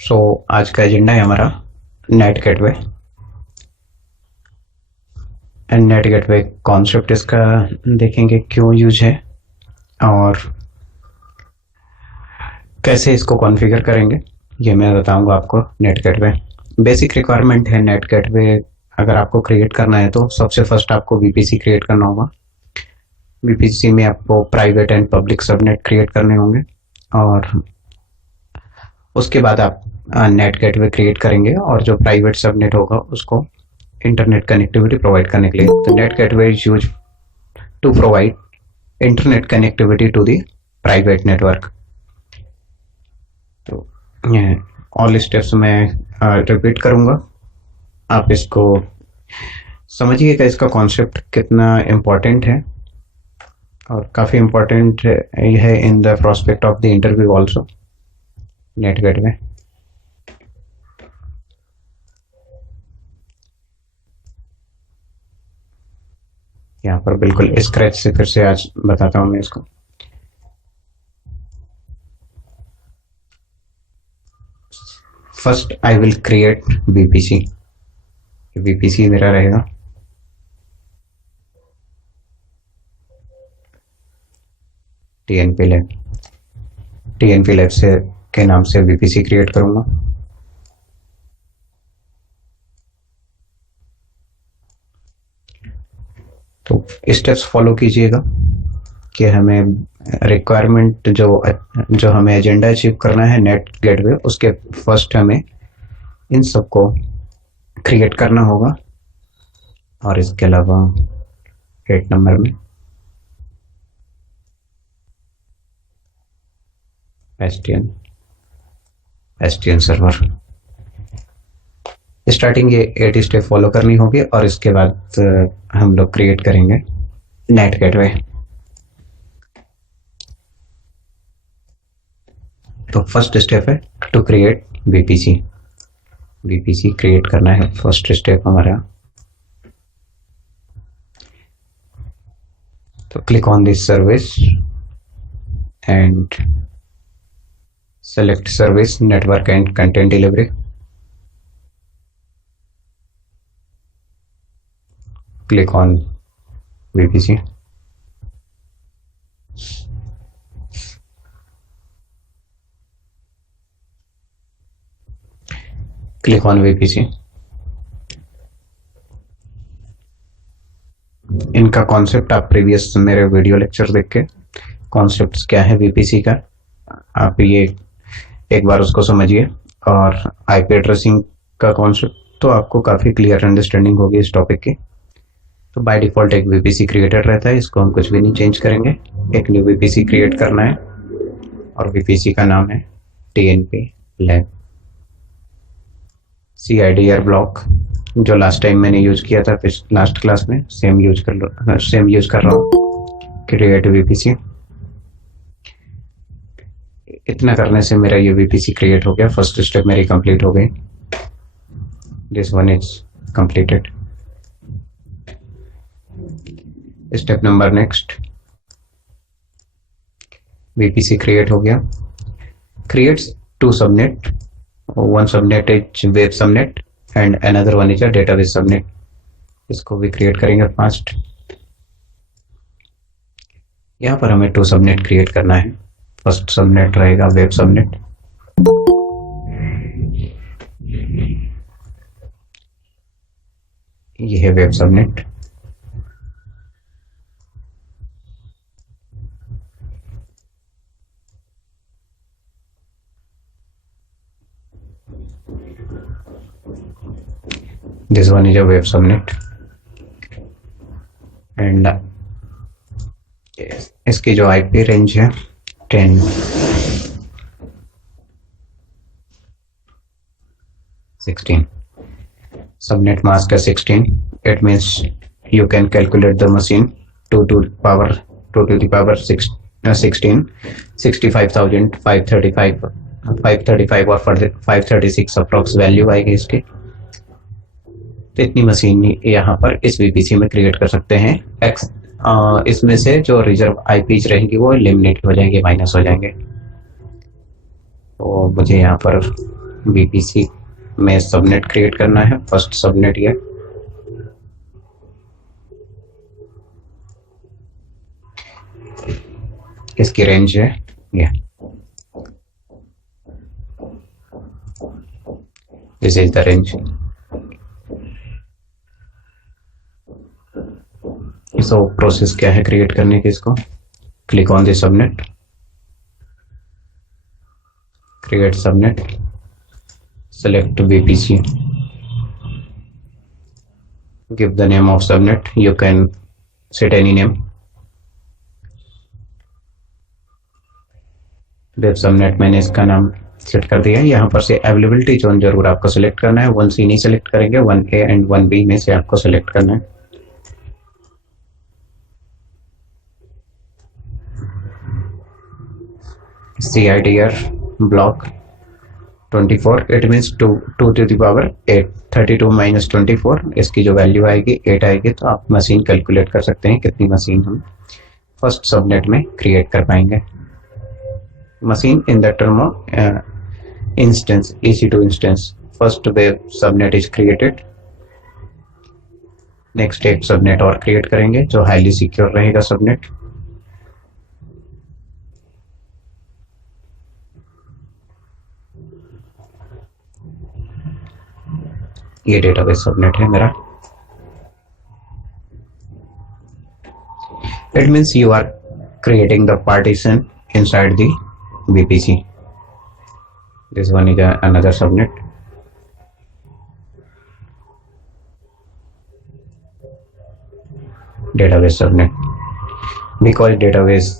सो आज का एजेंडा है हमारा net gateway and net gateway concept इसका देखेंगे क्यों यूज है और कैसे इसको कॉन्फ़िगर करेंगे, ये मैं बताऊंगा आपको। नेट गेटवे बेसिक रिक्वायरमेंट है। नेट गेटवे अगर आपको क्रिएट करना है तो सबसे फर्स्ट आपको वीपीसी क्रिएट करना होगा। वीपीसी में आपको private and public subnet create करने होंगे और उसके बाद आप नेट गेटवे क्रिएट करेंगे और जो प्राइवेट सबनेट होगा उसको इंटरनेट कनेक्टिविटी प्रोवाइड करने के लिए। तो net gateway is use to provide internet connectivity to the private network. तो ऑल स्टेप्स मैं रिपीट करूंगा, आप इसको समझिएगा। इसका कॉन्सेप्ट कितना इम्पोर्टेंट है और काफ़ी इम्पोर्टेंट है in the prospect of the interview also. Net gateway यहाँ पर बिल्कुल स्क्रैच से फिर से आज बताता हूँ मैं इसको। First I will create VPC. VPC मेरा रहेगा टीएनपी लैब। टीएनपी लैब से के नाम से वीपीसी क्रिएट करूंगा। तो स्टेप्स फॉलो कीजिएगा कि हमें रिक्वायरमेंट जो हमें एजेंडा अचीव करना है नेट गेटवे, उसके फर्स्ट हमें इन सबको क्रिएट करना होगा। और इसके अलावा 8 नंबर में एसटीएन सर्वर स्टार्टिंग ये 8 स्टेप फॉलो करनी होगी और इसके बाद हम लोग क्रिएट करेंगे नेट गेटवे। तो फर्स्ट स्टेप है to create VPC. VPC create करना है फर्स्ट स्टेप हमारा। तो click on this service and select service network and content delivery. Click on VPC. Click on VPC. इनका कॉन्सेप्ट आप प्रीवियस मेरे वीडियो लेक्चर देख के कॉन्सेप्ट क्या है वीपीसी का आप ये एक बार उसको समझिए। और आईपी एड्रेसिंग का कॉन्सेप्ट तो आपको काफ़ी क्लियर अंडरस्टैंडिंग होगी इस टॉपिक की। तो बाय डिफ़ॉल्ट एक वीपीसी क्रिएटेड रहता है, इसको हम कुछ भी नहीं चेंज करेंगे। एक न्यू वीपीसी क्रिएट करना है और वीपीसी का नाम है टीएनपी लैब। CIDR ब्लॉक जो लास्ट टाइम मैंने यूज किया था लास्ट क्लास में, सेम यूज कर रहा हूँ। Create VPC. इतना करने से मेरा ये वीपीसी क्रिएट हो गया। फर्स्ट स्टेप मेरी कंप्लीट हो गई। This one is completed. Step number next, VPC create हो गया। Creates 2 subnet, one subnet is web subnet and another one is a database subnet. इसको भी क्रिएट करेंगे फास्ट। यहाँ पर हमें 2 सबनेट क्रिएट करना है। फर्स्ट सबनेट रहेगा वेब सबनेट। ये है web subnet. This one is a web subnet and इसकी जो आईपी रेंज है 10 16 सबनेट मास्क है 16। It means you can calculate the machine 2 to the power 16 535 और 536 अप्रॉक्स वैल्यू आएगी इसकी। तो इतनी मशीन यहाँ पर इस वीपीसी में क्रिएट कर सकते हैं। इसमें से जो रिजर्व आईपीज रहेंगी वो एलिमिनेट हो जाएंगे, माइनस हो जाएंगे। तो मुझे यहाँ पर VPC में सबनेट क्रिएट करना है, फर्स्ट सबनेट ये। इसकी रेंज है ये, this is the range. So process क्या है क्रिएट करने की, इसको click on the subnet, create subnet, select VPC, give the name of subnet, you can set any name। Web subnet मैंने इसका नाम सेट कर दिया है। यहाँ पर से अवेलेबिलिटी जोन जरूर आपको सेलेक्ट करना है, 1C नहीं सेलेक्ट करेंगे, 1A एंड 1B में से आपको सेलेक्ट करना है। CIDR block 24, it means 2 to the power 8, 32 minus 24, इसकी जो वैल्यू आएगी 8 आएगी। तो आप मशीन कैलकुलेट कर सकते हैं कितनी मशीन हम फर्स्ट सबनेट में क्रिएट कर पाएंगे। Machine in the term of instance, EC2 instance. First web subnet is created, next एक सबनेट और क्रिएट करेंगे जो हाईली सिक्योर रहेगा सबनेट। ये डेटाबेस सबनेट है मेरा। It means you are creating the partition inside the VPC। This one is another subnet। Database subnet, because database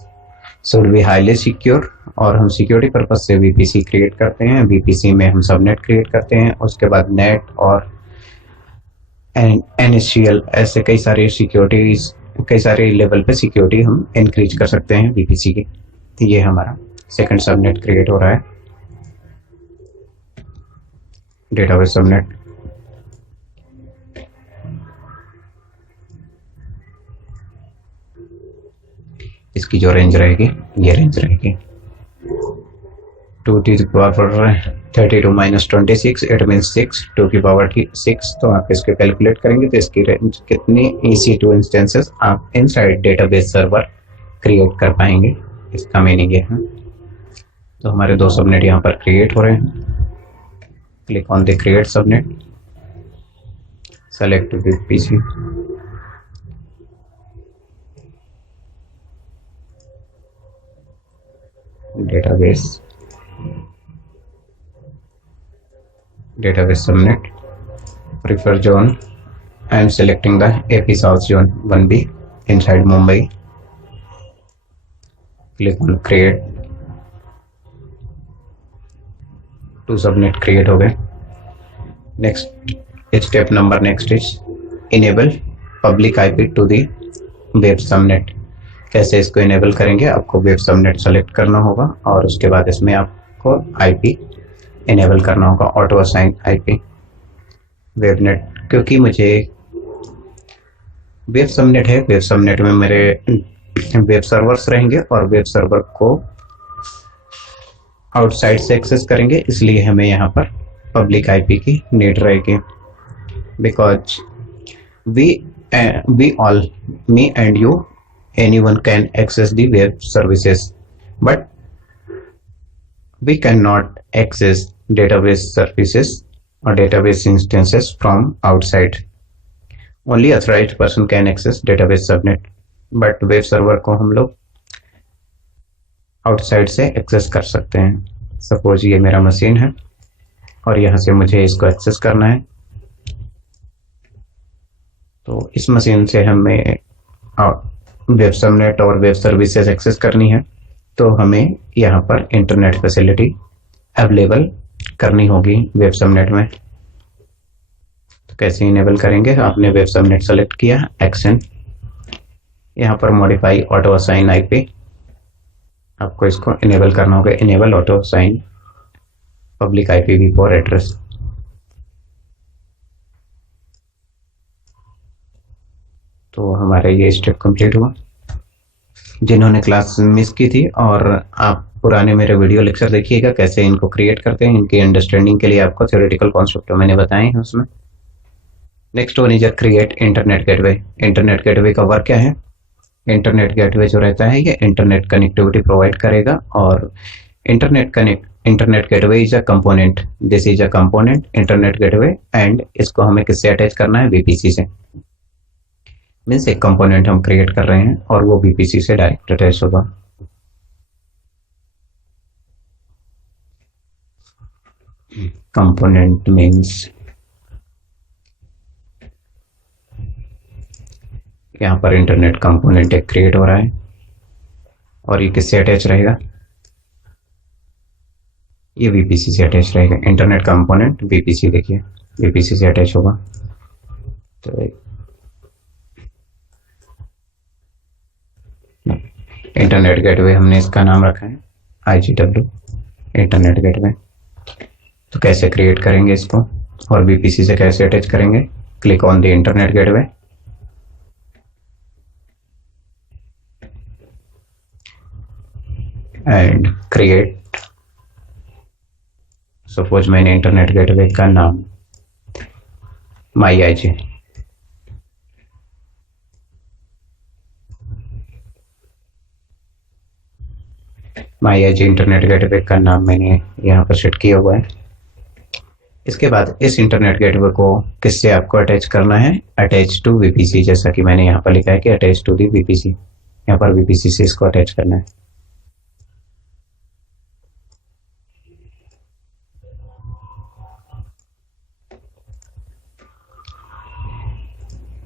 should be highly secure, और हम सिक्योरिटी पर्पज से VPC create करते हैं। VPC में हम सबनेट क्रिएट करते हैं, उसके बाद नेट और NSCL, ऐसे कई सारे सिक्योरिटीज, कई सारे लेवल पे सिक्योरिटी हम इंक्रीज कर सकते हैं VPC की। ये हमारा सेकंड सबनेट क्रिएट हो रहा है, डेटाबेस सबनेट। इसकी जो रेंज रहेगी, ये रेंज रहेगी 2 to the power 32 minus 26, it means 6 2 की पावर की 6। तो आप इसके कैलकुलेट करेंगे तो इसकी रेंज कितनी EC2 इंस्टेंसेस आप इनसाइड डेटाबेस सर्वर क्रिएट कर पाएंगे, इसका मीनिंग ये है। तो हमारे दो सबनेट यहाँ पर क्रिएट हो रहे हैं। Click on the create subnet, select VPC, database subnet, prefer zone, I am selecting the AP South zone 1B inside Mumbai। click on create, 2 subnet create हो गए। Next step number next is enable public IP to the web subnet. कैसे इसको enable करेंगे, आपको web subnet select करना होगा और उसके बाद इसमें आपको IP इनेबल करना होगा, ऑटो असाइन IP वेबनेट। क्योंकि मुझे वेब सबनेट है, वेब सबनेट में मेरे वेब सर्वर्स रहेंगे और वेब सर्वर को आउटसाइड से एक्सेस करेंगे, इसलिए हमें यहाँ पर पब्लिक IP की नीड रहेगी। Because we all, me and you, anyone can access the web services, but we cannot access database services or database instances from outside। only authorized person can access database subnet, but web server को हम लोग outside से access कर सकते हैं। Suppose ये मेरा machine है और यहाँ से मुझे इसको एक्सेस करना है, तो इस मशीन से हमें वेब सबनेट और वेब सर्विसेज एक्सेस करनी है, तो हमें यहाँ पर इंटरनेट फैसिलिटी अवेलेबल करनी होगी वेब सबनेट में। तो कैसे इनेबल करेंगे, आपने वेब सबनेट सेलेक्ट किया, एक्शन, यहाँ पर मॉडिफाई ऑटो असाइन IP, आपको इसको इनेबल करना होगा, enable auto assign public IPv4 address. तो हमारा ये स्टेप कंप्लीट हुआ। जिन्होंने क्लास मिस की थी और आप पुराने मेरे वीडियो लेक्चर देखिएगा कैसे इनको क्रिएट करते हैं, इनकी अंडरस्टैंडिंग के लिए आपको थ्योरेटिकल कॉन्सेप्ट मैंने बताए हैं उसमें। Next one is create internet gateway. Internet gateway का वर्क क्या है? इंटरनेट गेटवे जो रहता है ये इंटरनेट कनेक्टिविटी प्रोवाइड करेगा, और internet gateway is a component, this is a component internet gateway, and इसको हमें किससे अटैच करना है? वीपीसी से। मीन्स एक कंपोनेंट हम क्रिएट कर रहे हैं और वो वीपीसी से डायरेक्ट अटैच होगा। कंपोनेंट मीन्स यहाँ पर इंटरनेट कंपोनेंट एक क्रिएट हो रहा है और ये किससे अटैच रहेगा? ये वीपीसी से अटैच रहेगा। इंटरनेट कंपोनेंट वीपीसी, देखिए वीपीसी से अटैच होगा। तो इंटरनेट गेटवे हमने इसका नाम रखा है IGW इंटरनेट गेटवे। तो कैसे क्रिएट करेंगे इसको और वीपीसी से कैसे अटैच करेंगे? Click on the internet gateway and create. Suppose मैंने इंटरनेट गेटवे का नाम MyIG, इंटरनेट गेटवे का नाम मैंने यहाँ पर सेट किया हुआ है। इसके बाद इस इंटरनेट गेटवे को किससे आपको अटैच करना है? अटैच टू वीपीसी, जैसा कि मैंने यहाँ पर लिखा है कि अटैच टू दी वीपीसी। यहाँ पर वीपीसी से इसको अटैच करना है।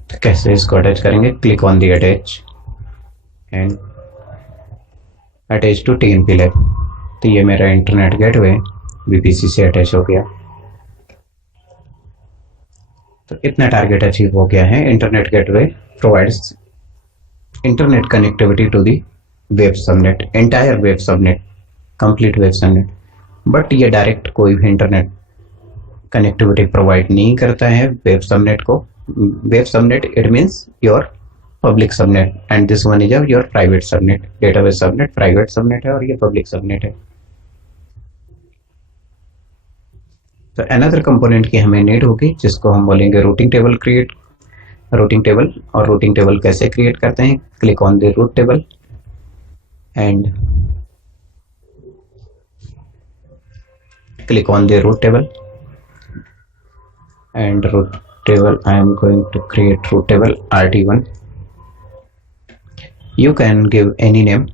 तो कैसे इसको अटैच करेंगे? Click on the attach and attach to TNP lab. तो ये मेरा इंटरनेट गेटवे वीपीसी से अटैच हो गया। तो इतना टारगेट अचीव हो गया है। Internet gateway provides internet connectivity to the web subnet, entire web subnet, complete web subnet. But ये डायरेक्ट कोई भी इंटरनेट कनेक्टिविटी प्रोवाइड नहीं करता है वेब सबनेट को। Web subnet it means your public subnet, and this one is your private subnet. Database subnet private subnet है और ये पब्लिक सबनेट है। तो अनदर कंपोनेंट की हमें नीड होगी जिसको हम बोलेंगे routing table create. Routing table, और रूटिंग टेबल कैसे क्रिएट करते हैं? Click on the route table and click on the root table, and root table I am going to create root table RT1. You can give any name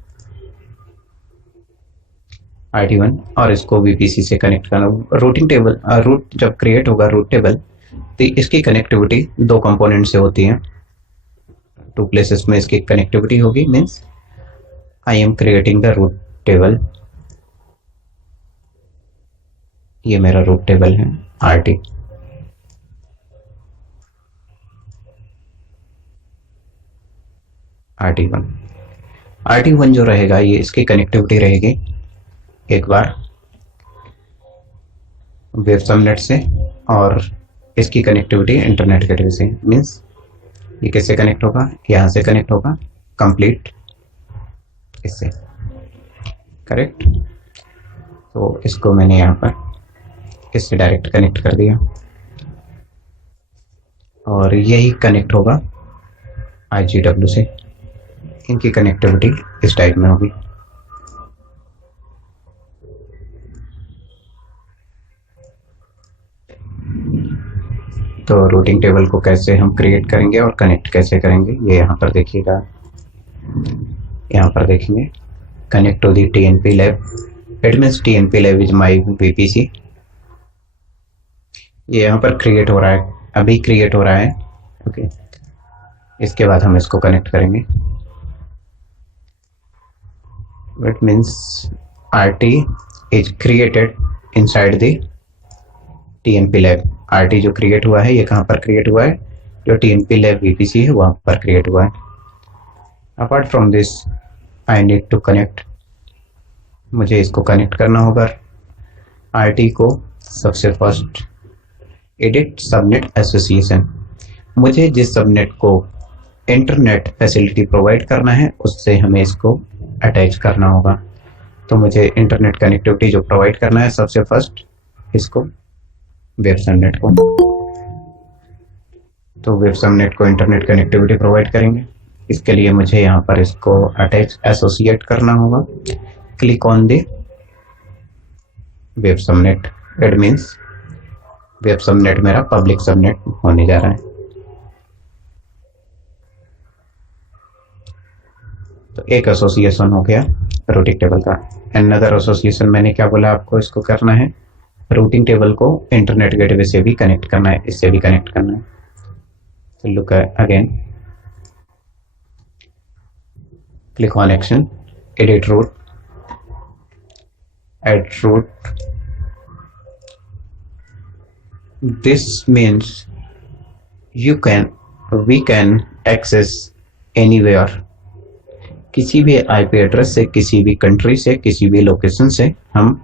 RT1 और इसको VPC से connect करना। Routing table root जब create होगा root table, तो इसकी connectivity दो component से होती है, टू प्लेसेस में इसकी कनेक्टिविटी होगी। Means I am creating the route table, ये मेरा रूट टेबल है RT1 जो रहेगा ये इसकी कनेक्टिविटी रहेगी एक बार वेब सबनेट से, और इसकी कनेक्टिविटी इंटरनेट गेटवे से। मीन्स ये कैसे कनेक्ट होगा? यहाँ से कनेक्ट होगा कंप्लीट इससे, करेक्ट। तो इसको मैंने यहाँ पर इससे डायरेक्ट कनेक्ट कर दिया और यही कनेक्ट होगा IGW से। इनकी कनेक्टिविटी इस टाइप में होगी। तो रूटिंग टेबल को कैसे हम क्रिएट करेंगे और कनेक्ट कैसे करेंगे ये यहाँ पर देखिएगा। यहाँ पर देखेंगे connect to the TNP lab, it means TNP lab is my VPC। ये यहाँ पर क्रिएट हो रहा है, अभी क्रिएट हो रहा है, ओके। इसके बाद हम इसको कनेक्ट करेंगे। It means RT is created inside the TNP lab. RT जो क्रिएट हुआ है ये कहाँ पर क्रिएट हुआ है? जो TNP लैब VPC है वहाँ पर क्रिएट हुआ है। Apart from this I need to connect, मुझे इसको कनेक्ट करना होगा RT को। सबसे फर्स्ट एडिट सबनेट एसोसिएशन, मुझे जिस सबनेट को इंटरनेट फैसिलिटी प्रोवाइड करना है उससे हमें इसको अटैच करना होगा। तो मुझे इंटरनेट कनेक्टिविटी जो प्रोवाइड करना है, सबसे फर्स्ट इसको वेब सबनेट को, तो वेब सबनेट को इंटरनेट कनेक्टिविटी प्रोवाइड करेंगे। इसके लिए मुझे यहाँ पर इसको अटैच एसोसिएट करना होगा। Click on the web subnet, it means web subnet मेरा पब्लिक सबनेट होने जा रहा है। तो एक एसोसिएशन हो गया रूटिंग टेबल का। अनदर एसोसिएशन मैंने क्या बोला आपको, इसको करना है रूटिंग टेबल को इंटरनेट गेटवे से भी कनेक्ट करना है, इससे भी कनेक्ट करना है। तो look again, click on action, edit route, add route. This means we can access anywhere, किसी भी आईपी एड्रेस से, किसी भी कंट्री से, किसी भी लोकेशन से हम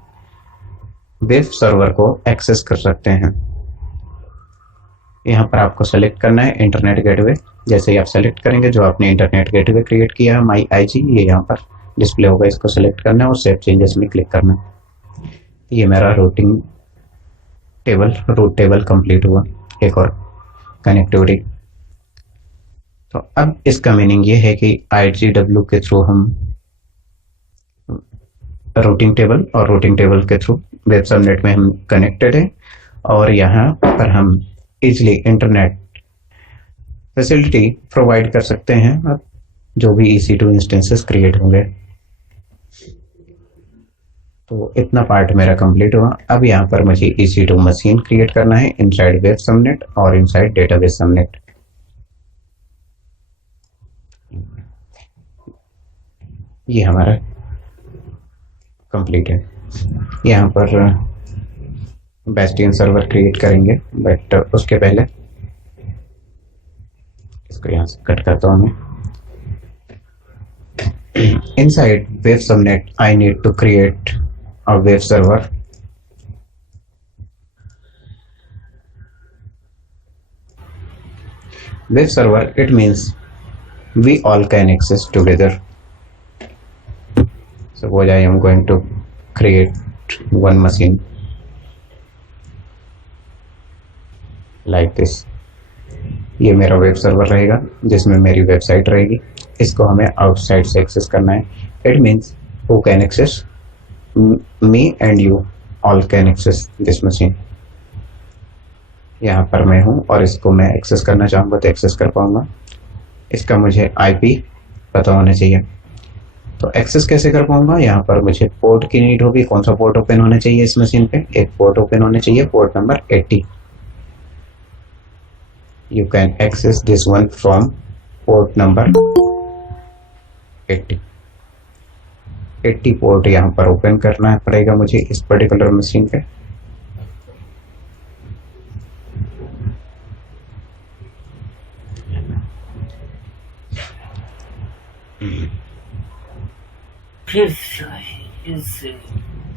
वेब सर्वर को एक्सेस कर सकते हैं। यहाँ पर आपको सेलेक्ट करना है इंटरनेट गेटवे। जैसे ही आप सेलेक्ट करेंगे, जो आपने इंटरनेट गेटवे क्रिएट किया है माई आईजी, ये यहाँ पर डिस्प्ले होगा, इसको सेलेक्ट करना है और सेव चेंजेस में क्लिक करना है। ये मेरा रूट टेबल कंप्लीट हुआ, एक और कनेक्टिविटी। तो अब इसका मीनिंग ये है कि IGW के थ्रू हम रूटिंग टेबल के थ्रू वेब सबनेट में हम कनेक्टेड है, और यहाँ पर हम इजीली इंटरनेट फैसिलिटी प्रोवाइड कर सकते हैं। अब जो भी EC2 इंस्टेंसेस क्रिएट होंगे, तो इतना पार्ट मेरा कंप्लीट हुआ। अब यहाँ पर मुझे EC2 मशीन क्रिएट करना है इनसाइड वेब सबनेट और इनसाइड डेटाबेस सबनेट। ये हमारा कंप्लीट है। यहाँ पर बेस्टियन सर्वर क्रिएट करेंगे, बट उसके पहले इसको यहाँ से कट करता हूँ मैं। Inside web subnet I need to create a web server. Web server, it means we all can access together. Suppose I am going to create one machine like this. ये मेरा वेब सर्वर रहेगा जिसमें मेरी website रहेगी। इसको हमें outside से access करना है। It means who can access? Me and you all can access this machine. यहाँ पर मैं हूँ और इसको मैं एक्सेस करना चाहूँगा तो एक्सेस कर पाऊँगा। इसका मुझे IP पता होना चाहिए। तो एक्सेस कैसे कर पाऊँगा, यहाँ पर मुझे पोर्ट की नीड होगी। कौन सा पोर्ट ओपन होना चाहिए इस मशीन पे? एक पोर्ट ओपन होना चाहिए, port number 80। You can access this one from port number 80। 80 port यहाँ पर ओपन करना पड़ेगा मुझे इस पर्टिकुलर मशीन पे।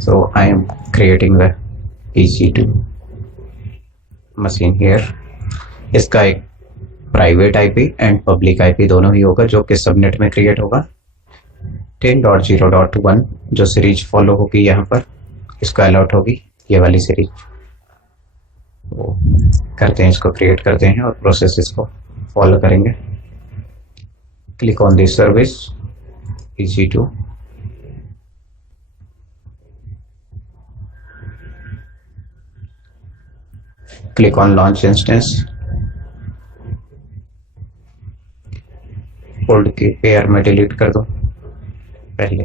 So I am creating the EC2 machine here। इसका एक private IP and public IP दोनों ही होगा, जो कि सबनेट में क्रिएट होगा। 10.0.1 जो सीरीज फॉलो होगी यहाँ पर, इसको अलॉट होगी ये वाली सीरीज। वो करते हैं, इसको क्रिएट करते हैं और प्रोसेस इसको फॉलो करेंगे। Click on this service EC2, click on launch instance. Fold की पेयर में डिलीट कर दो पहले।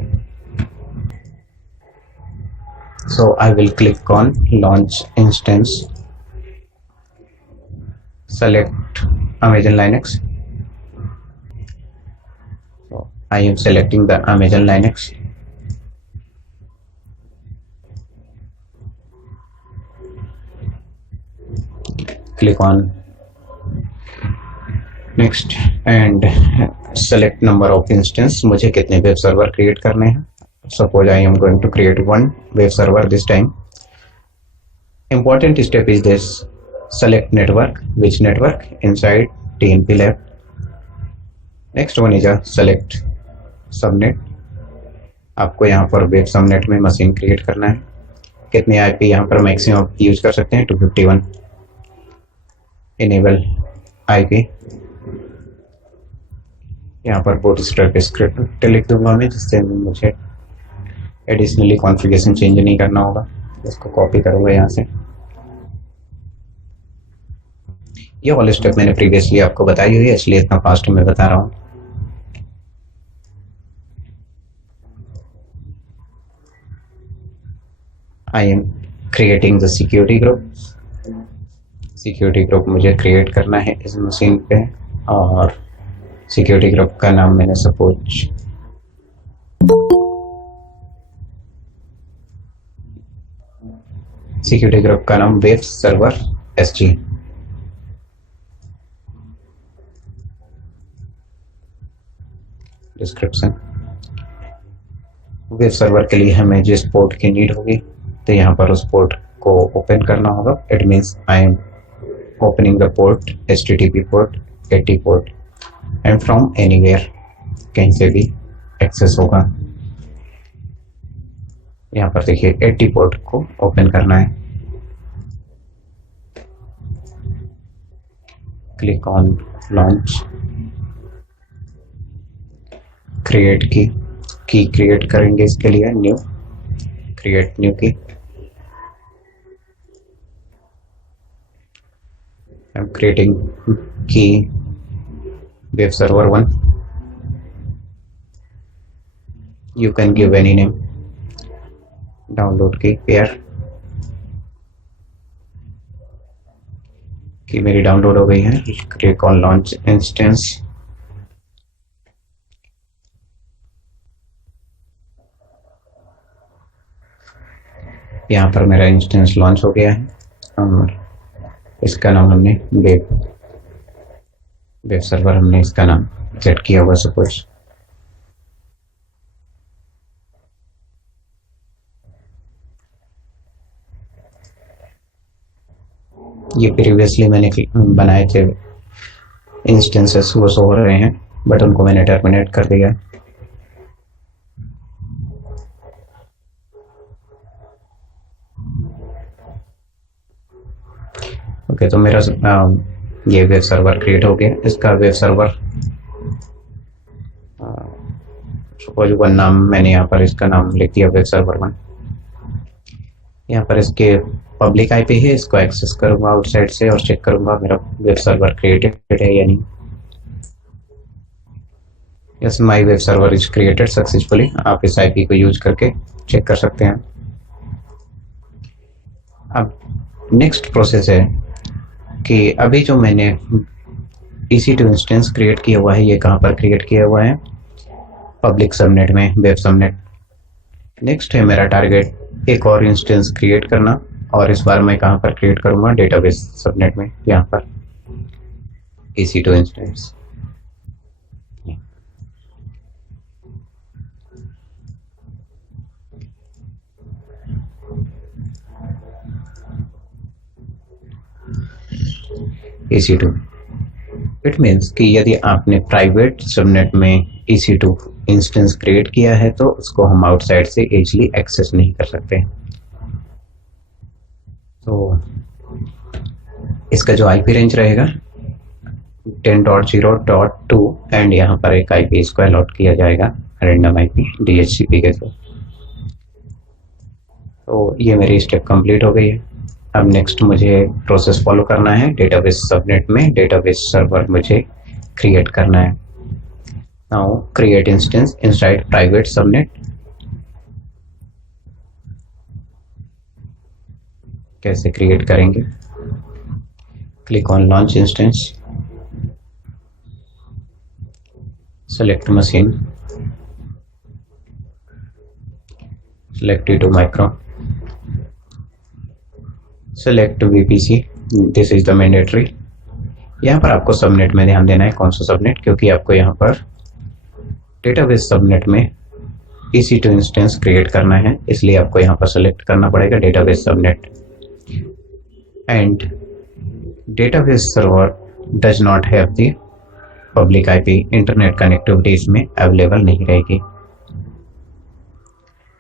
So I will click on launch instance, select Amazon Linux। So I am selecting the Amazon Linux। Click on next and select number of instance। मुझे कितने web server create करने हैं? Suppose I am going to create one web server this time। Important step is this: select network, which network inside TNP lab। Next one is a select subnet। आपको यहाँ पर web subnet में machine create करना है। कितने IP यहाँ पर maximum use कर सकते हैं? 251 इनेबल आईपी। यहाँ पर बूटस्ट्रैप स्क्रिप्ट लिख दूंगा मैं, जिससे मुझे एडिशनली कॉन्फ़िगरेशन चेंज नहीं करना होगा। इसको कॉपी करूँगा यहाँ से। ये वाले स्टेप मैंने प्रीवियसली आपको बताई हुई है, इसलिए इतना फास्ट में बता रहा हूँ। आई am creating the security group. Security group मुझे क्रिएट करना है इस मशीन पे, और सिक्योरिटी ग्रुप का नाम मैंने सपोज सिक्योरिटी ग्रुप का नाम web server SG। Description, web server के लिए हमें जिस पोर्ट की नीड होगी तो यहाँ पर उस पोर्ट को ओपन करना होगा। It means I am opening the port HTTP port 80 port and from anywhere, कहीं से भी एक्सेस होगा। यहाँ पर देखिए 80 पोर्ट को ओपन करना है। क्लिक ऑन लॉन्च, क्रिएट की क्रिएट करेंगे इसके लिए, न्यू, क्रिएट न्यू की। आई एम क्रिएटिंग की web server 1। You can give any name. Download की पेयर की मेरी डाउनलोड हो गई है। Click on launch instance. यहाँ पर मेरा इंस्टेंस लॉन्च हो गया है और इसका नाम हमने वेब सर्वर हमने इसका नाम सेट किया हुआ सपोज। ये प्रीवियसली मैंने बनाए थे इंस्टेंसेस, वो शो हो रहे हैं, बट उनको मैंने टर्मिनेट कर दिया। ओके, तो मेरा ये वेब सर्वर क्रिएट हो गया। इसका वेब सर्वर सपोज 1 नाम मैंने यहाँ पर इसका नाम लिख दिया, वेब सर्वर 1। यहाँ पर इसके पब्लिक आईपी है, इसको एक्सेस करूंगा आउटसाइड से और चेक करूंगा मेरा वेब सर्वर क्रिएटेड है या नहीं। Yes, my web server is created successfully. आप इस आईपी को यूज करके चेक कर सकते हैं। अब नेक्स्ट प्रोसेस है कि अभी जो मैंने EC2 इंस्टेंस क्रिएट किया हुआ है, ये कहाँ पर क्रिएट किया हुआ है? पब्लिक सबनेट में, वेब सबनेट। नेक्स्ट है मेरा टारगेट एक और इंस्टेंस क्रिएट करना, और इस बार मैं कहाँ पर क्रिएट करूँगा? डेटाबेस सबनेट में, यहाँ पर EC2 instance. EC2 it means कि यदि आपने प्राइवेट सबनेट में EC2 इंस्टेंस क्रिएट किया है तो उसको हम आउटसाइड से इजीली एक्सेस नहीं कर सकते। तो इसका जो IP रेंज रहेगा 10.0.2 एंड यहाँ पर एक IP इसको अलॉट किया जाएगा रैंडम IP DHCP के थ्रू। तो ये मेरी स्टेप कंप्लीट हो गई है। अब नेक्स्ट मुझे प्रोसेस फॉलो करना है। डेटाबेस सबनेट में डेटाबेस सर्वर मुझे क्रिएट करना है। Now create instance inside private subnet. कैसे क्रिएट करेंगे? Click on launch instance, select machine, select T2 micro, select VPC, this is the mandatory. यहाँ पर आपको सबनेट में ध्यान देना है, कौन सा सबनेट, क्योंकि आपको यहाँ पर डेटाबेस सबनेट में EC2 इंस्टेंस क्रिएट करना है, इसलिए आपको यहाँ पर सेलेक्ट करना पड़ेगा database subnet. And database server does not have the public IP, internet connectivity इसमें अवेलेबल नहीं रहेगी।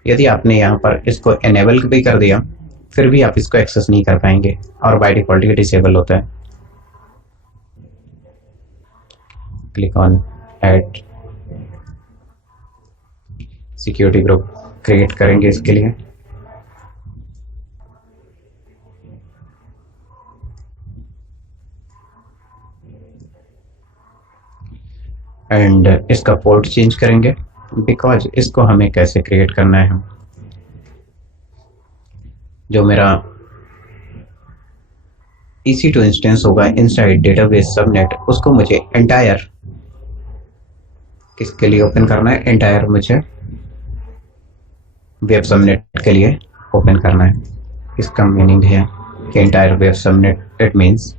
यदि आपने यहाँ पर इसको एनेबल भी कर दिया फिर भी आप इसको एक्सेस नहीं कर पाएंगे और बाय डिफॉल्ट ये डिसेबल होता है। Click on add security group create करेंगे इसके लिए। एंड इसका पोर्ट चेंज करेंगे बिकॉज इसको हमें कैसे क्रिएट करना है। हम जो मेरा EC2 इंस्टेंस होगा इनसाइड डेटाबेस सबनेट उसको मुझे एंटायर किसके लिए ओपन करना है, एंटायर मुझे वेब सबनेट के लिए ओपन करना है। इसका मीनिंग है कि entire web subnet it means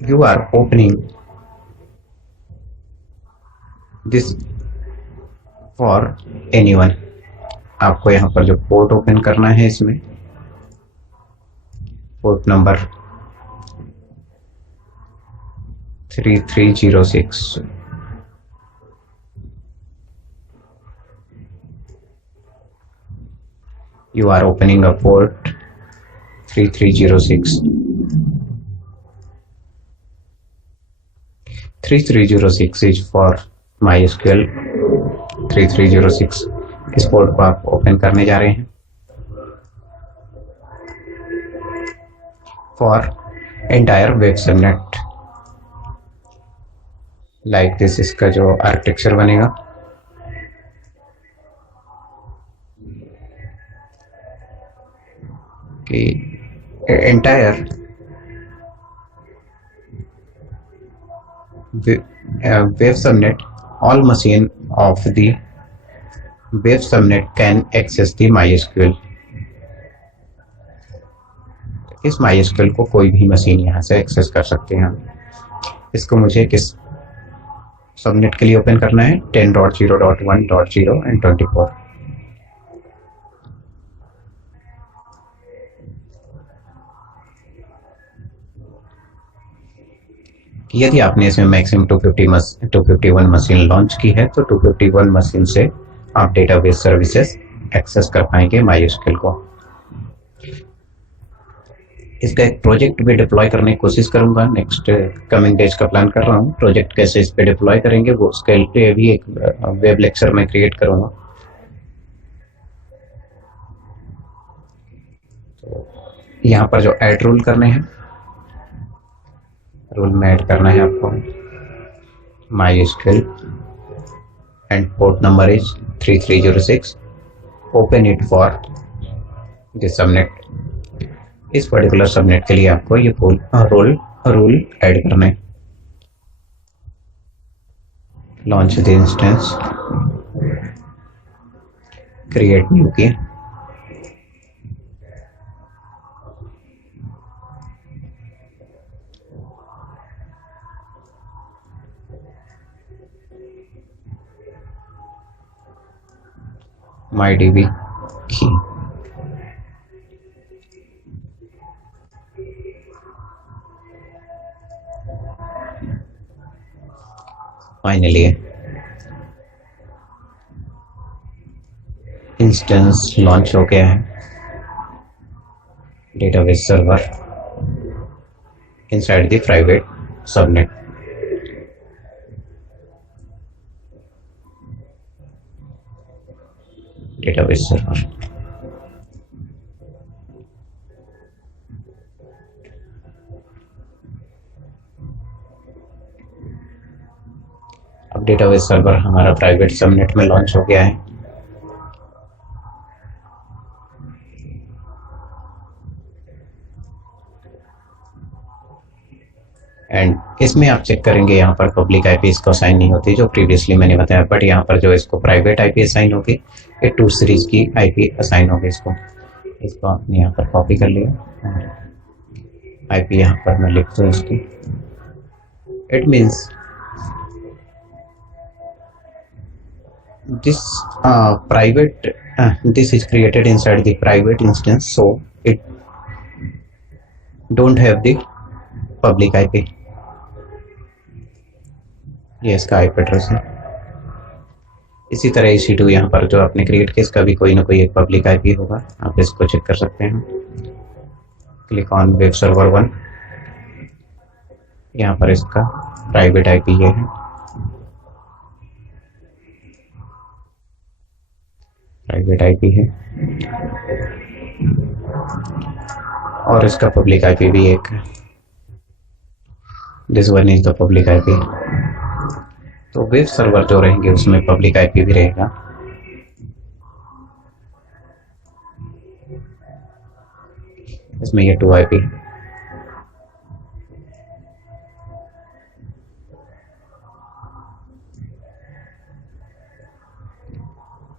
you are opening this for anyone। आपको यहाँ पर जो पोर्ट ओपन करना है इसमें port number 3306 you are opening a port 3306 3306 is for MySQL 3306। इस पोर्ट को आप ओपन करने जा रहे हैं for entire web subnet like this. इसका जो आर्किटेक्चर बनेगा कि entire web subnet, all machine of the web subnet can access the MySQL। इस MySQL को कोई भी मशीन यहाँ से एक्सेस कर सकते हैं। इसको मुझे किस सबनेट के लिए ओपन करना है 10.0.1.0 एंड 24। यदि आपने इसमें मैक्सिमम 251 मशीन लॉन्च की है तो 251 मशीन से आप डेटाबेस सर्विसेज एक्सेस कर पाएंगे MySQL को। इसका एक प्रोजेक्ट भी डिप्लॉय करने की कोशिश करूंगा। नेक्स्ट कमिंग डेज का प्लान कर रहा हूँ। प्रोजेक्ट कैसे इस पे डिप्लॉय करेंगे वो उसके लिए भी एक वेब लेक्चर में क्रिएट करूंगा। तो यहाँ पर जो ऐड रूल करने हैं, रूल में ऐड करना है आपको MySQL and port number is 3306। Open it for this subnet. इस पर्टिकुलर सबनेट के लिए आपको ये रूल ऐड करना है। Launch the instance, create new की, MyDB की, फाइनली इंस्टेंस लॉन्च हो गया है। Database server inside the private subnet. Database server अब डेटाबेस सर्वर हमारा प्राइवेट सबनेट में लॉन्च हो गया है। एंड इसमें आप चेक करेंगे यहाँ पर पब्लिक आईपी इसको असाइन नहीं होती जो प्रीवियसली मैंने बताया, बट यहाँ पर जो इसको प्राइवेट आईपी असाइन होगी ये 2 सीरीज की आईपी असाइन होगी। इसको आपने यहाँ पर कॉपी कर लिया। आईपी यहाँ पर मैं लिख दूँ इसकी। It means this this is created inside the private instance, so it don't have the public IP। ये इसका IP एड्रेस है। इसी तरह EC2 यहाँ पर जो आपने क्रिएट किया इसका भी कोई ना कोई एक पब्लिक आईपी होगा, आप इसको चेक कर सकते हैं। क्लिक ऑन वेब सर्वर 1, यहाँ पर इसका प्राइवेट आईपी ये है, प्राइवेट आईपी है, और इसका पब्लिक आईपी भी एक है, this one is the public IP. तो वेब सर्वर जो रहेंगे उसमें पब्लिक आईपी भी रहेगा। इसमें ये 2 आईपी,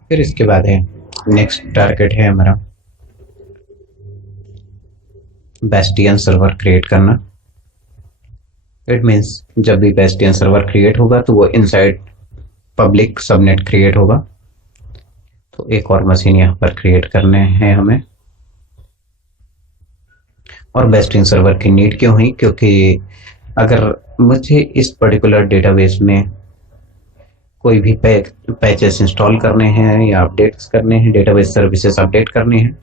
फिर इसके बाद है नेक्स्ट टारगेट है हमारा बेस्टियन सर्वर क्रिएट करना। इट मीन्स जब भी बेस्टियन सर्वर क्रिएट होगा तो वो इनसाइड पब्लिक सबनेट क्रिएट होगा। तो एक और मशीन यहाँ पर क्रिएट करने हैं हमें। और बेस्टियन सर्वर की नीड क्यों हुई, क्योंकि अगर मुझे इस पर्टिकुलर डेटाबेस में कोई भी पैचेस इंस्टॉल करने हैं या अपडेट्स करने हैं, डेटाबेस सर्विसेज अपडेट करने हैं,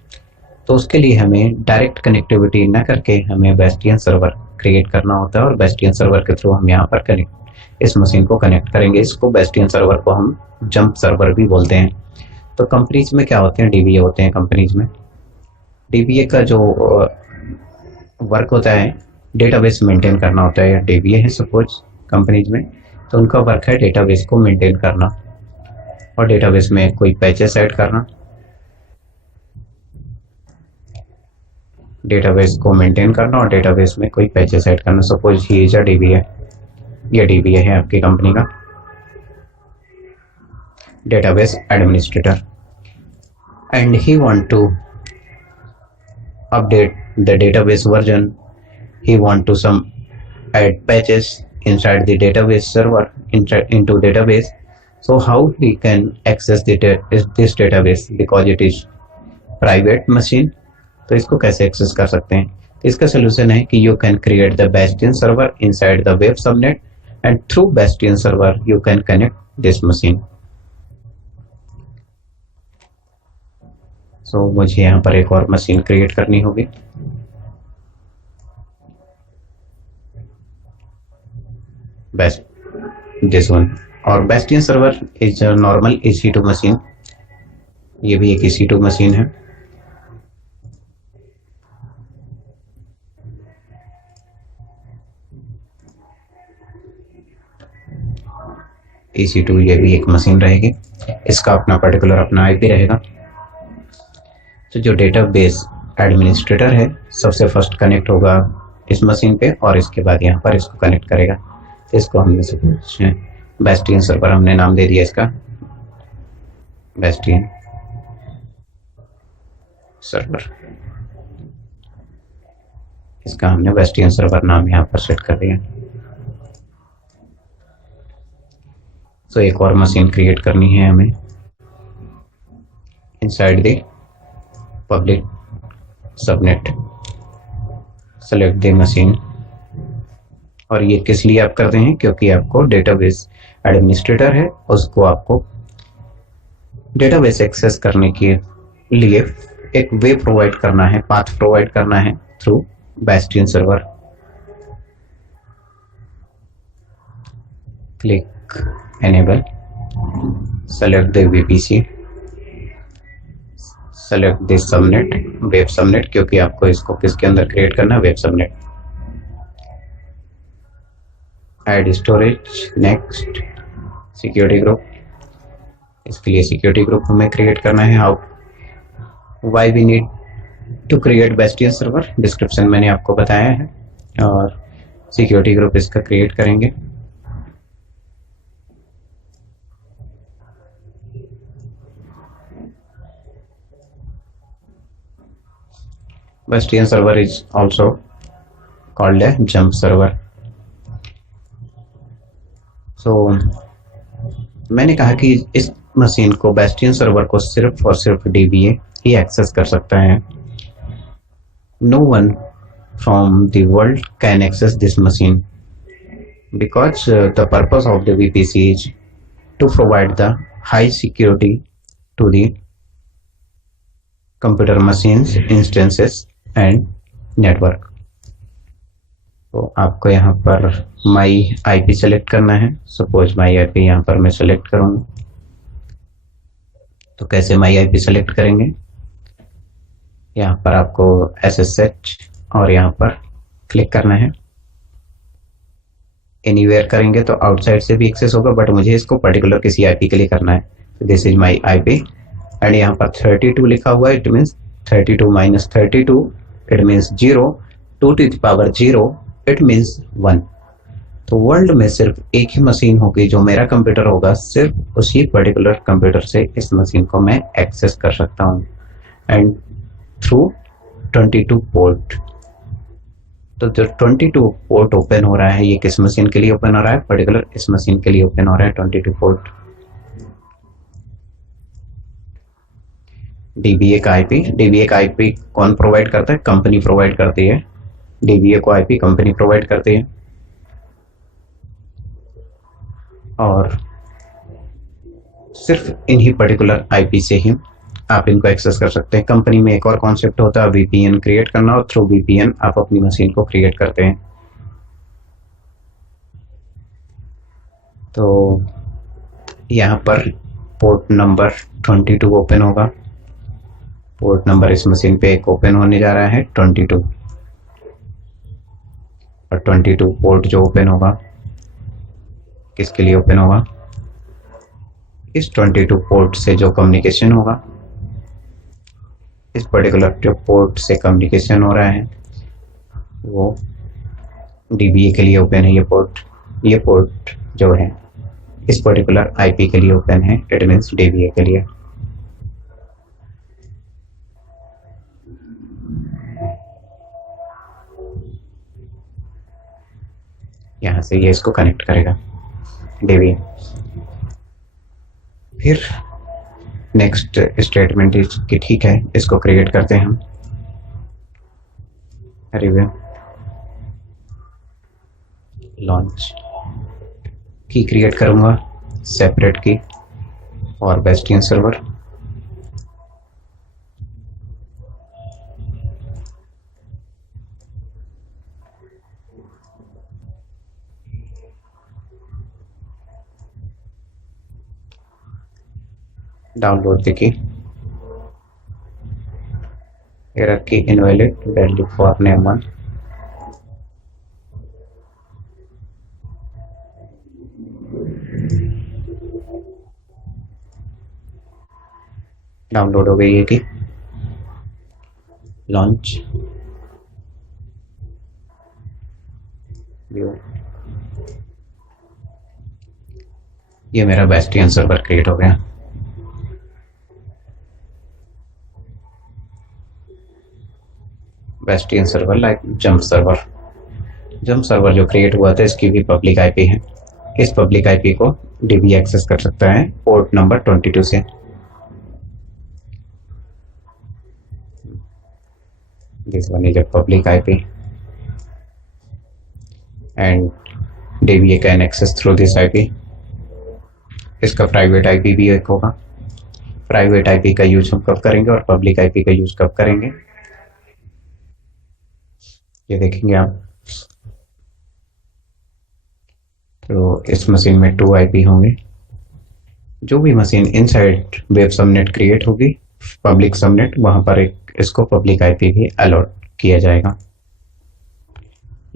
तो उसके लिए हमें डायरेक्ट कनेक्टिविटी न करके हमें बेस्टियन सर्वर क्रिएट करना होता है। और बेस्टियन सर्वर के थ्रू हम यहाँ पर कनेक्ट इस मशीन को कनेक्ट करेंगे। इसको बेस्टियन सर्वर को हम जंप सर्वर भी बोलते हैं। तो कंपनीज में क्या होते हैं, डीबीए होते हैं कंपनीज में। डीबीए का जो वर्क होता है डेटाबेस मेंटेन करना होता है। डीबीए है सपोज कंपनीज में, तो उनका वर्क है डेटाबेस को मेंटेन करना और डेटाबेस में कोई पैचेस ऐड करना, डेटाबेस को मेंटेन करना और डेटाबेस में कोई पैचेस ऐड करना। सपोज ये जो डीबीए, ये डीबीए है आपकी कंपनी का database administrator, and he want to update the database version, he want to some add patches inside the database server into database. So how we can access this database, because it is private machine, तो इसको कैसे access कर सकते हैं। तो इसका solution है कि you can create the Bastion server inside the web subnet and through Bastion server you can connect this machine. So मुझे यहाँ पर एक और मशीन क्रिएट करनी होगी। this one, और Bastion server is a normal EC2 machine, ये भी एक EC2 मशीन है। EC2 ये भी एक मशीन रहेगी, इसका अपना पर्टिकुलर अपना आईपी रहेगा। तो जो डेटाबेस एडमिनिस्ट्रेटर है सबसे फर्स्ट कनेक्ट होगा इस मशीन पे और इसके बाद यहाँ पर इसको कनेक्ट करेगा। इसको हमने सपोज बेस्टियन सर्वर हमने नाम दे दिया इसका, बेस्टियन सर्वर, इसका हमने बेस्टियन सर्वर नाम यहाँ पर सेट कर दिया। तो एक और मशीन क्रिएट करनी है हमें inside the public subnet. Select the machine, और ये किस लिए आप करते हैं, क्योंकि आपको डेटाबेस एडमिनिस्ट्रेटर है उसको आपको डेटाबेस एक्सेस करने के लिए एक वे प्रोवाइड करना है, पाथ प्रोवाइड करना है through bastion server. Click enable, select the VPC, select the subnet, web subnet, क्योंकि आपको इसको किसके अंदर क्रिएट करना है, web subnet. Add storage, next security group, इसके लिए सिक्योरिटी ग्रुप हमें क्रिएट करना है। How why we need to create bastion server, description मैंने आपको बताया है, और सिक्योरिटी ग्रुप इसका क्रिएट करेंगे। Bastion server is also called a jump server. So मैंने कहा कि इस मशीन को Bastion सर्वर को सिर्फ और सिर्फ DBA ही एक्सेस कर सकता है। No one from the world can access this machine because the purpose of the VPC is to provide the high security to the computer machines, instances and network. तो आपको यहाँ पर माई आईपी सेलेक्ट करना है. Suppose my IP यहाँ पर मैं select करूँगा. तो कैसे माई आईपी सेलेक्ट करेंगे? यहाँ पर आपको SSH और यहाँ पर क्लिक करना है. एनीवेयर करेंगे तो आउटसाइड से भी एक्सेस होगा, बट मुझे इसको पर्टिकुलर किसी आईपी के लिए करना है. This is my IP and यहाँ पर 32 लिखा हुआ है. It means 32 minus 32 it means 0, 2 to the power 0 it means 1. तो वर्ल्ड में सिर्फ एक ही मशीन होगी जो मेरा कंप्यूटर होगा. सिर्फ उसी पर्टिकुलर कंप्यूटर से इस मशीन को मैं एक्सेस कर सकता हूँ एंड थ्रू 22 पोर्ट. तो जो 22 पोर्ट ओपन हो रहा है ये किस मशीन के लिए ओपन हो रहा है? पर्टिकुलर इस मशीन के लिए ओपन हो रहा है 22 पोर्ट. डीबीए का आईपी. डीबीए का आईपी कौन प्रोवाइड करता है? कंपनी प्रोवाइड करती है. डीबीए को आईपी कंपनी प्रोवाइड करती है और सिर्फ इन्हीं पर्टिकुलर आईपी से ही आप इनको एक्सेस कर सकते हैं. कंपनी में एक और कॉन्सेप्ट होता है वीपीएन क्रिएट करना और थ्रू वीपीएन आप अपनी मशीन को क्रिएट करते हैं. तो यहाँ पर पोर्ट नंबर 22 ओपन होगा. पोर्ट नंबर इस मशीन पे एक ओपन होने जा रहा है 22 और 22 पोर्ट जो ओपन होगा किसके लिए ओपन होगा? इस 22 पोर्ट से जो कम्युनिकेशन होगा, इस पर्टिकुलर जो पोर्ट से कम्युनिकेशन हो रहा है वो डीबीए के लिए ओपन है. ये पोर्ट जो है इस पर्टिकुलर आईपी के लिए ओपन है. इट मीन्स डीबीए के लिए. यहाँ से ये इसको कनेक्ट करेगा डीबीए. फिर नेक्स्ट स्टेटमेंट कि ठीक है इसको क्रिएट करते हैं हम. रिव्यू लॉन्च की क्रिएट करूंगा सेपरेट की और bastion server. Download the key. एरर की invalid value for name 1. Download हो गई है की. Launch view. ये मेरा बेस्टियन सर्वर क्रिएट हो गया. Bastion server like jump server. Jump server जो क्रिएट हुआ था इसकी भी पब्लिक आईपी है. इस पब्लिक आईपी को डीबी एक्सेस कर सकता है पोर्ट नंबर 22 से. This one is a public IP and DB can access through this IP. इसका प्राइवेट आईपी भी एक होगा. प्राइवेट आईपी का यूज हम कब करेंगे और पब्लिक आईपी का यूज कब करेंगे ये देखेंगे आप. तो इस मशीन में 2 आईपी होंगे. जो भी machine inside web subnet create होगी पब्लिक सबनेट वहां पर एक इसको पब्लिक आईपी भी अलॉट किया जाएगा.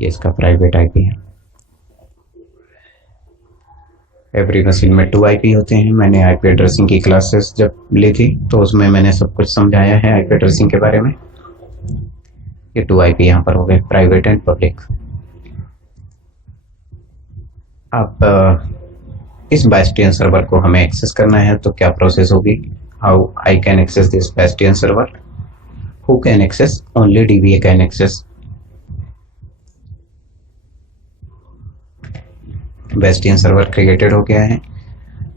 ये इसका प्राइवेट आईपी है. एवरी मशीन में 2 आईपी होते हैं. मैंने आईपी एड्रेसिंग की क्लासेस जब ली थी तो उसमें मैंने सब कुछ समझाया है आईपी एड्रेसिंग के बारे में. ये 2 आईपी यहाँ पर हो गए प्राइवेट एंड पब्लिक. आप इस बेस्टियन सर्वर को हमें एक्सेस करना है तो क्या प्रोसेस होगी? How I can access this bastion server? Who can access? Only DBA can access. Bastion server created हो गया है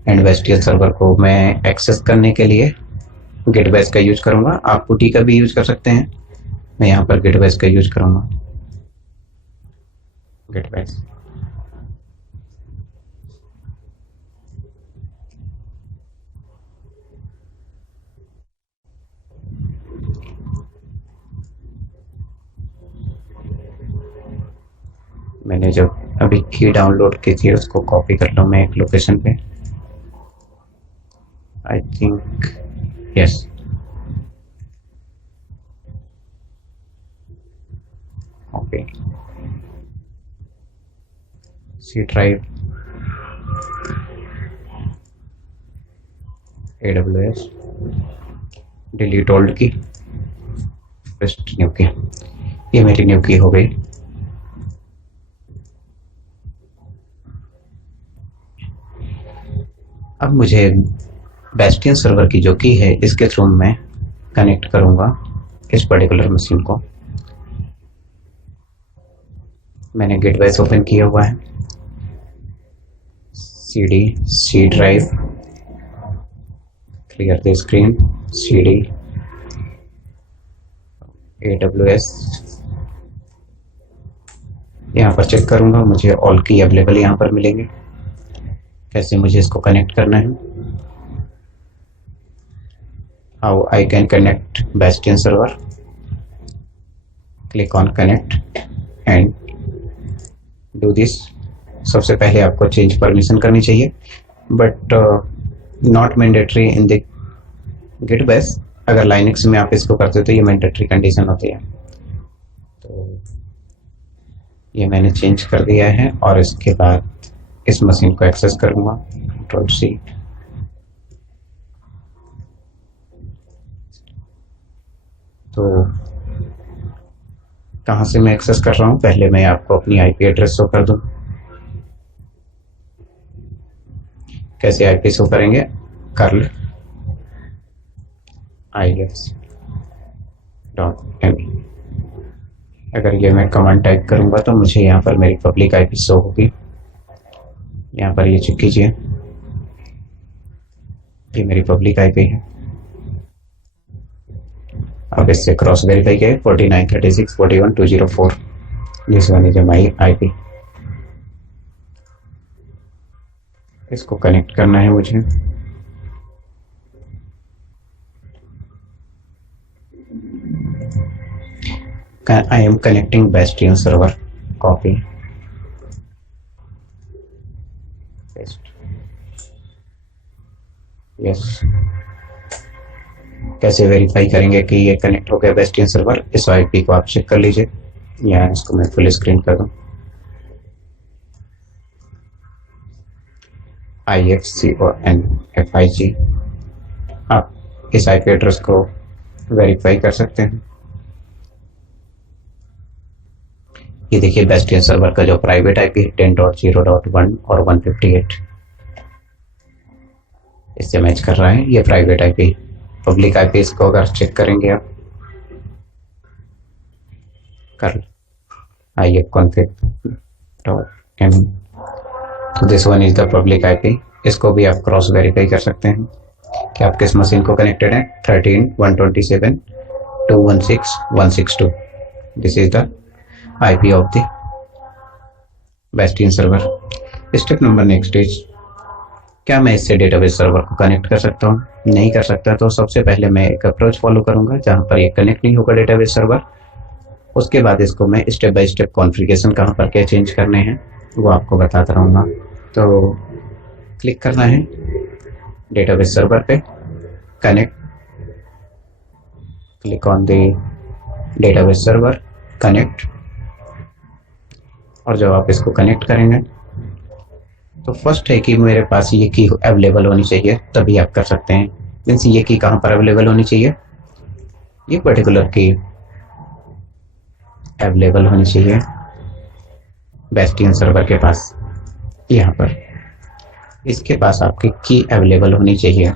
एंड बेस्टियन सर्वर को मैं एक्सेस करने के लिए गेटवेज का यूज करूंगा. आप पुटी का भी यूज कर सकते हैं. मैं यहाँ पर गेटवेज का यूज करूंगा. गेटवेज मैंने जब अभी की डाउनलोड की थी उसको कॉपी कर लूँ मैं एक लोकेशन पे। I think yes, okay, C drive, AWS, delete old key, paste new key. ये मेरी न्यू की हो गई। अब मुझे बेस्टियन सर्वर की जो की है इसके थ्रू मैं कनेक्ट करूंगा इस पर्टिकुलर मशीन को। मैंने गेटवेस ओपन किया हुआ है, CD, C drive, clear the screen, CD, AWS। यहाँ पर चेक करूंगा, मुझे ऑल की अवेलेबल यहाँ पर मिलेंगे। कैसे मुझे इसको कनेक्ट करना है, how I can connect bastion server, click on connect and do this. सबसे पहले आपको चेंज परमिशन करनी चाहिए, but not mandatory in the gateways. अगर लाइनक्स में आप इसको करते हो तो ये मैंडेटरी कंडीशन होती है। तो ये मैंने चेंज कर दिया है और इसके बाद इस मशीन को एक्सेस करूंगा, Ctrl+C। तो कहाँ से मैं एक्सेस कर रहा हूँ, पहले मैं आपको अपनी आईपी एड्रेस शो कर दूँ। कैसे आईपी शो करेंगे, कर्ल ifs.me। अगर ये मैं कमांड टाइप करूंगा तो मुझे यहाँ पर मेरी पब्लिक आईपी शो होगी। यहाँ पर ये चेक कीजिए, ये मेरी पब्लिक आईपी है। अब इससे क्रॉस वेरीफाई किया 493641.204, this one is my IP. इसको कनेक्ट करना है मुझे। I am connecting Bastion server, copy, paste, yes। कैसे वेरीफाई करेंगे कि ये कनेक्ट हो गया बेस्टियन सर्वर, इस आईपी को आप चेक कर लीजिए। यहाँ इसको मैं फुल स्क्रीन कर दूँ, IFCONFIG। आप इस आईपी एड्रेस को वेरीफाई कर सकते हैं। ये देखिए बेस्टियन सर्वर का जो प्राइवेट आईपी है 10.0.1 और 158 इससे मैच कर रहा है, ये प्राइवेट आईपी। पब्लिक आईपी इसको अगर चेक करेंगे आप, कर ifconfig.m, तो this one is the public IP. इसको भी आप क्रॉस वेरीफाई कर सकते हैं कि आप किस मशीन को कनेक्टेड है। 13.127.216.162, this is the IP of the Bastion server। Step number next is, क्या मैं इससे डेटाबेस सर्वर को कनेक्ट कर सकता हूँ? नहीं कर सकता, तो सबसे पहले मैं एक अप्रोच फॉलो करूंगा जहां पर ये कनेक्ट नहीं होगा डेटाबेस सर्वर। उसके बाद इसको मैं स्टेप बाय स्टेप कॉन्फ़िगरेशन कहाँ पर क्या चेंज करने हैं वो आपको बताता रहूँगा। तो क्लिक करना है डेटाबेस सर्वर पे, connect, click on the database server, connect. और जब आप इसको कनेक्ट करेंगे तो फर्स्ट है कि मेरे पास ये की अवेलेबल होनी चाहिए, तभी आप कर सकते हैं। मीन्स ये की कहाँ पर अवेलेबल होनी चाहिए, ये पर्टिकुलर की अवेलेबल होनी चाहिए बेस्टियन सर्वर के पास। यहाँ पर इसके पास आपकी की अवेलेबल होनी चाहिए,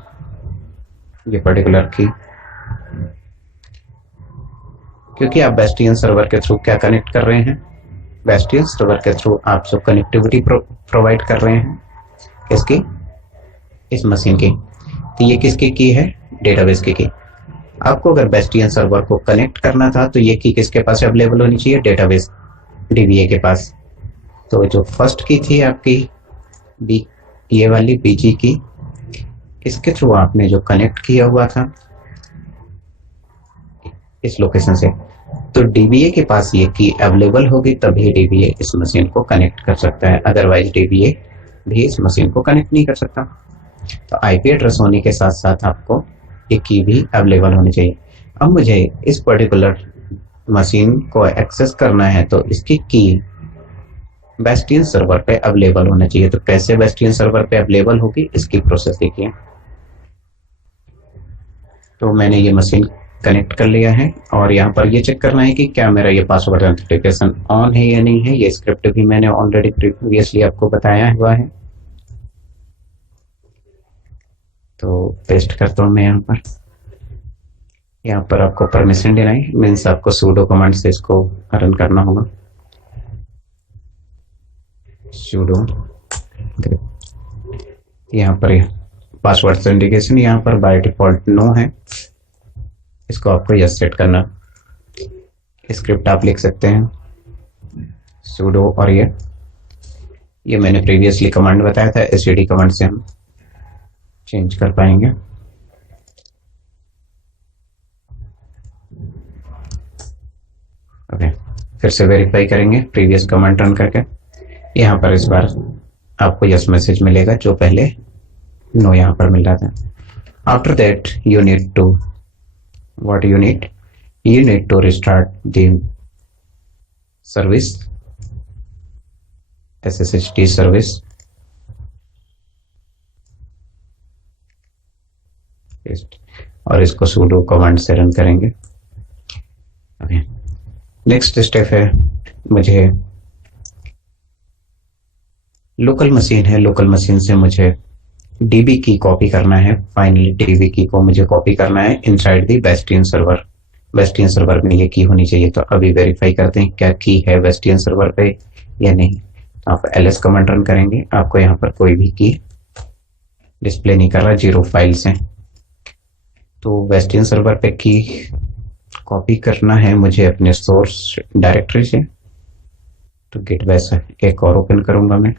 ये पर्टिकुलर की, क्योंकि आप बेस्टियन सर्वर के थ्रू क्या कनेक्ट कर रहे हैं, बेस्टियन सर्वर के थ्रू आप जो कनेक्टिविटी प्रोवाइड कर रहे हैं किसकी, इस मशीन की। तो ये किसकी की है, डेटाबेस की। आपको अगर बेस्टियन सर्वर को कनेक्ट करना था तो ये की किसके पास अवेलेबल होनी चाहिए, डेटाबेस DBA के पास। तो जो फर्स्ट की थी आपकी ये वाली BG की, इसके थ्रू आपने जो कनेक्ट किया हुआ था इस लोकेशन से, तो तो डीबीए के पास ये की अवेलेबल होगी तभी डीबीए इस मशीन को कनेक्ट कर सकता है, अदरवाइज डीबीए भी इस मशीन को कनेक्ट नहीं कर सकता। तो आईपी एड्रेस होने के साथ साथ आपको एक की भी अवेलेबल होनी चाहिए। अब मुझे इस पर्टिकुलर मशीन को एक्सेस करना है तो इसकी की बेस्टियन सर्वर पे अवेलेबल होना चाहिए। तो कैसे बेस्टियन सर्वर पे अवेलेबल होगी इसकी प्रोसेस देखिए। तो मैंने ये मशीन कनेक्ट कर लिया है और यहाँ पर ये चेक करना है कि क्या मेरा ये पासवर्ड ऑथेंटिकेशन ऑन है या नहीं है। ये स्क्रिप्ट भी मैंने ऑलरेडी प्रीवियसली आपको बताया हुआ है। तो पेस्ट करता हूँ मैं यहाँ पर आपको परमिशन देना है, मीन्स आपको सूडो कमांड से इसको रन करना होगा। सूडो यहाँ पर पासवर्ड ऑथेंटिकेशन यहाँ पर बाय डिफॉल्ट नो है, इसको आपको यस सेट करना। स्क्रिप्ट आप लिख सकते हैं सूडो और ये मैंने प्रीवियसली कमांड बताया था, एसडी कमांड से हम चेंज कर पाएंगे। ओके, फिर से वेरीफाई करेंगे प्रीवियस कमांड रन करके। यहाँ पर इस बार आपको यस मैसेज मिलेगा, जो पहले नो यहाँ पर मिल रहा था। After that you need to what you need to restart the service, SSHD service, और इसको sudo कमांड से रन करेंगे। ओके, नेक्स्ट स्टेप है, मुझे लोकल मशीन है, लोकल मशीन से मुझे डीबी की कॉपी करना है। फाइनली डीबी की को मुझे कॉपी करना है inside the bastion server. Bastion server में ये की होनी चाहिए। तो अभी वेरीफाई करते हैं क्या की है बेस्टियन सर्वर पे या नहीं। आप ls कमांड रन करेंगे, आपको यहाँ पर कोई भी की डिस्प्ले नहीं कर रहा, 0 फाइल्स हैं। तो बेस्टियन सर्वर पे की कॉपी करना है मुझे अपने सोर्स डायरेक्टरी से। तो गिट बैश एक और ओपन करूंगा मैं।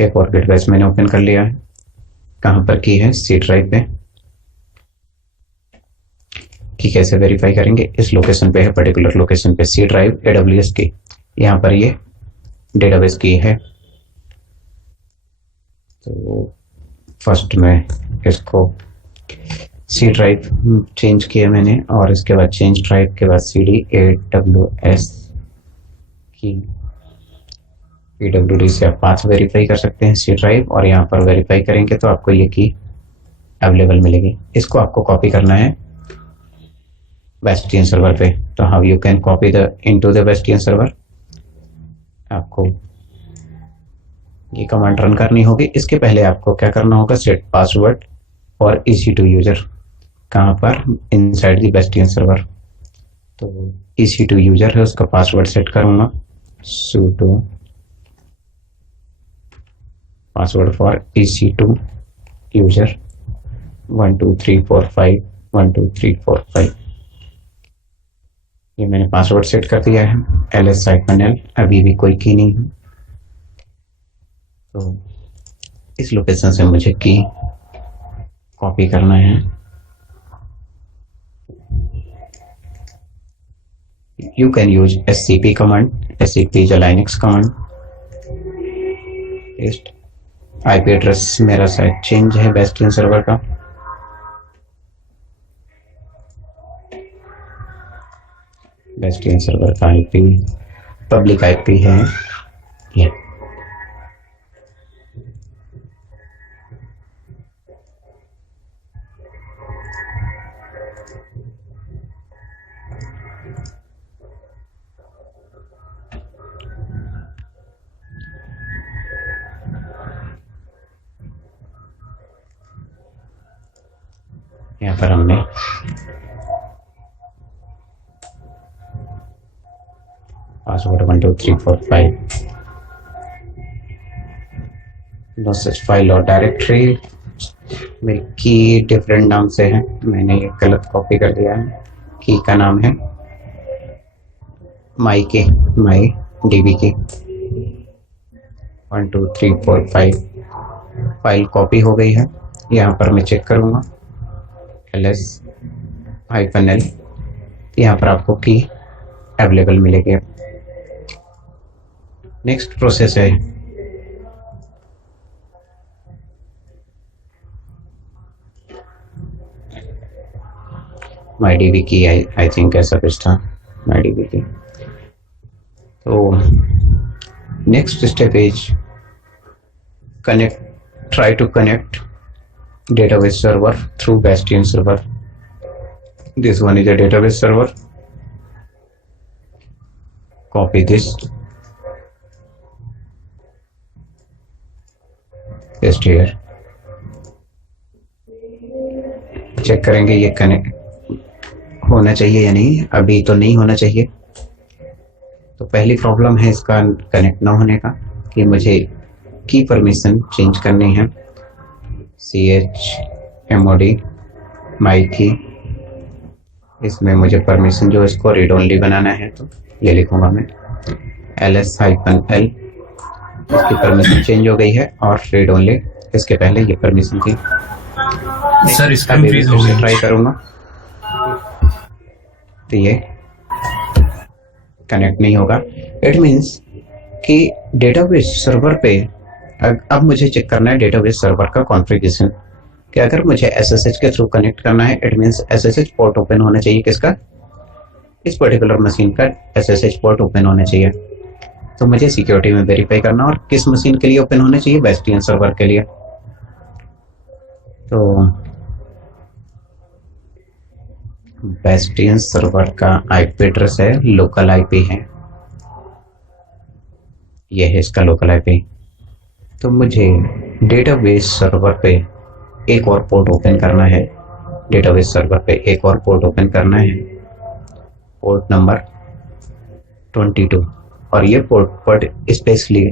एक और गिट बैश मैंने ओपन कर लिया है। कहां पर की है? सी ड्राइव पे। की कैसे वेरीफाई करेंगे? इस लोकेशन पे है, पर्टिकुलर लोकेशन पे सी ड्राइव AWS की। यहाँ पर ये डेटाबेस की है। तो फर्स्ट में इसको सी ड्राइव चेंज किया मैंने, और इसके बाद चेंज ड्राइव के बाद CD AWS की PWD से आप पाथ वेरीफाई कर सकते हैं सी ड्राइव, और यहाँ पर वेरीफाई करेंगे तो आपको ये की अवेलेबल मिलेगी। इसको आपको कॉपी करना है बेस्टियन सर्वर पे। तो how you can copy the into the bastion server? आपको ये कमांड रन करनी होगी। इसके पहले आपको क्या करना होगा? सेट पासवर्ड और EC2 यूजर। कहाँ पर? Inside the bastion server. तो EC2 यूजर है, उसका पासवर्ड सेट करूंगा sudo password for EC2 user 12345 12345। ये मैंने पासवर्ड सेट कर दिया है। ls -l, अभी भी कोई की नहीं है। तो इस लोकेशन से मुझे की कॉपी करना है। You can use scp command, scp is a Linux command. IP address मेरा शायद चेंज है बेस्टियन सर्वर का। बेस्टियन सर्वर का आईपी पब्लिक आईपी है ये। यहाँ पर हमने पासवर्ड 12345 नो सच फाइल और डायरेक्टरी। मेरी की डिफरेंट नाम से है, मैंने ये गलत कॉपी कर दिया है। की का नाम है माई डीबी की 12345। फाइल कॉपी हो गई है। यहाँ पर मैं चेक करूँगा ls-l, यहाँ पर आपको की अवेलेबल मिलेगी। नेक्स्ट प्रोसेस है MyDB की, आई थिंक ऐसा कुछ था MyDB की। तो next step is try to connect database server through Bastion server. This one is a database server. Copy this, paste here. Check करेंगे ये कनेक्ट होना चाहिए या नहीं। अभी तो नहीं होना चाहिए। तो पहली प्रॉब्लम है इसका कनेक्ट ना होने का कि मुझे की परमिशन चेंज करनी है। chmod my की, इसमें मुझे परमिशन जो इसको रीड ओनली बनाना है, तो ये लिखूंगा मैं ls-l, इसकी परमिशन चेंज हो गई है और रीड ओनली इसके पहले ये परमिशन थी। सर इसका फ्रीज हो गया, ट्राई करूंगा तो ये कनेक्ट नहीं होगा। इट मीन्स कि डेटाबेस सर्वर पे अब मुझे चेक करना है डेटाबेस सर्वर का कॉन्फ़िगरेशन कि अगर मुझे SSH के थ्रू कनेक्ट करना है, it means SSH port open होना चाहिए। किसका? इस पर्टिकुलर मशीन का SSH पोर्ट ओपन होना चाहिए। तो मुझे सिक्योरिटी में वेरीफाई करना, और किस मशीन के लिए ओपन होना चाहिए? बेस्टियन सर्वर के लिए। तो बेस्टियन सर्वर का IP एड्रेस है, लोकल IP है, यह है इसका लोकल IP। तो मुझे डेटाबेस सर्वर पे एक और पोर्ट ओपन करना है, डेटाबेस सर्वर पे एक और पोर्ट ओपन करना है, पोर्ट नंबर 22। और ये पोर्ट स्पेशली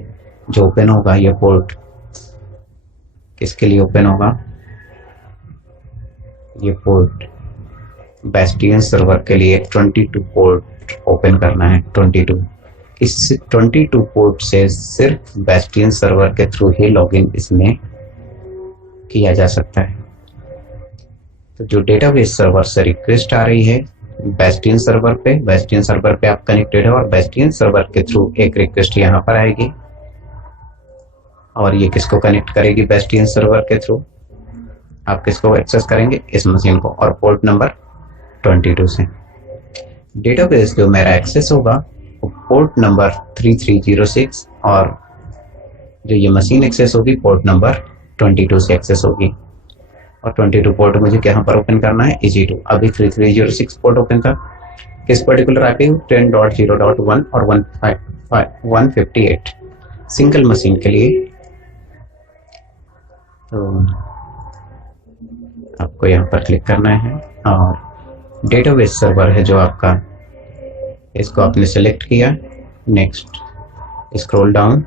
जो ओपन होगा, ये पोर्ट किसके लिए ओपन होगा? ये पोर्ट बेस्टियन सर्वर के लिए 22 पोर्ट ओपन करना है। 22, इस 22 पोर्ट से सिर्फ बेस्टियन सर्वर के थ्रू ही लॉगिन इसमें किया जा सकता है। तो जो डेटाबेस सर्वर से रिक्वेस्ट आ रही है बेस्टियन सर्वर पे आप कनेक्टेड है, और बेस्टियन सर्वर के थ्रू एक रिक्वेस्ट यहाँ पर आएगी, और ये किसको कनेक्ट करेगी? बेस्टियन सर्वर के थ्रू आप किसको एक्सेस करेंगे? इस मशीन को, और पोर्ट नंबर 22 से। डेटाबेस जो मेरा एक्सेस होगा पोर्ट नंबर 3306, और जो ये मशीन एक्सेस होगी पोर्ट नंबर 22 से एक्सेस होगी। और 22 पोर्ट मुझे कहाँ पर ओपन करना है? EC2। अभी 3306 पोर्ट ओपन था, किस पर्टिकुलर IP? 10.0.1 और 158 सिंगल मशीन के लिए। तो आपको यहाँ पर क्लिक करना है, और डेटाबेस सर्वर है जो आपका, इसको आपने सेलेक्ट किया। Next, scroll down,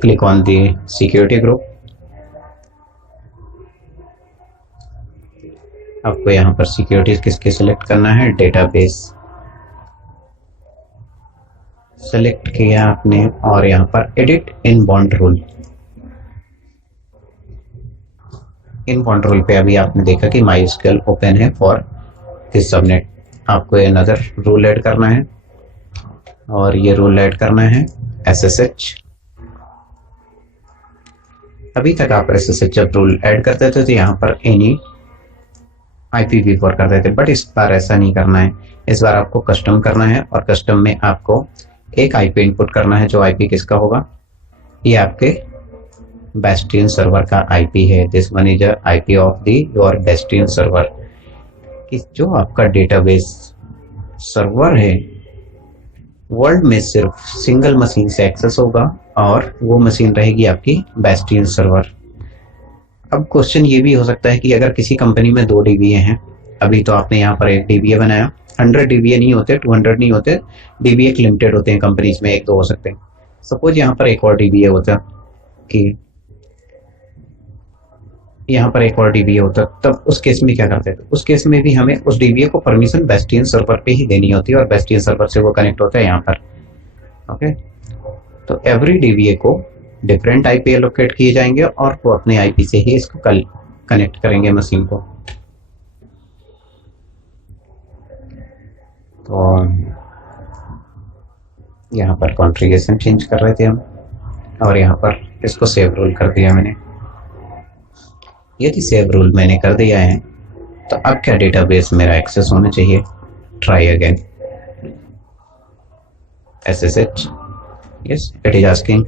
click on the security group. आपको यहाँ पर सिक्योरिटी किसके सेलेक्ट करना है? डेटाबेस सेलेक्ट किया आपने, और यहाँ पर edit inbound rule. Inbound rule पे अभी आपने देखा कि MySQL ओपन है फॉर दिस सबनेट। आपको ये नजर रूल ऐड करना है, और ये रूल ऐड करना है SSH। अभी तक आप SSH जब रूल ऐड करते थे तो यहाँ पर एनी IPv4 करते थे, बट इस बार ऐसा नहीं करना है। इस बार आपको कस्टम करना है, और कस्टम में आपको एक IP इनपुट करना है। जो IP किसका होगा? ये आपके बेस्टियन सर्वर का IP है। This one is IP of the your bastion server. कि जो आपका डेटाबेस सर्वर है वर्ल्ड में सिर्फ सिंगल मशीन से एक्सेस होगा, और वो मशीन रहेगी आपकी बेस्टियन सर्वर। अब क्वेश्चन ये भी हो सकता है कि अगर किसी कंपनी में 2 DBA हैं, अभी तो आपने यहाँ पर एक DBA बनाया, 100 DBA नहीं होते, 200 नहीं होते, DBA एक लिमिटेड होते हैं कंपनीज में, 1-2 हो सकते हैं। सपोज यहाँ पर एक और DBA होता कि यहाँ पर एक और DBA होता, तब उस केस में क्या करते थे? उस केस में भी हमें उस DBA को परमिशन बेस्टियन सर्वर पे ही देनी होती है, और बेस्टियन सर्वर से वो कनेक्ट होता है यहाँ पर। ओके, तो एवरी DBA को डिफरेंट IP एलोकेट किए जाएंगे, और वो अपने IP से ही इसको कनेक्ट करेंगे मशीन को। तो यहाँ पर कॉन्फ़िगरेशन चेंज कर रहे थे हम, और यहाँ पर इसको सेव रूल कर दिया मैंने। यदि सेव रूल मैंने कर दिया है तो अब क्या डेटाबेस मेरा एक्सेस होना चाहिए। Try again SSH, yes it is asking,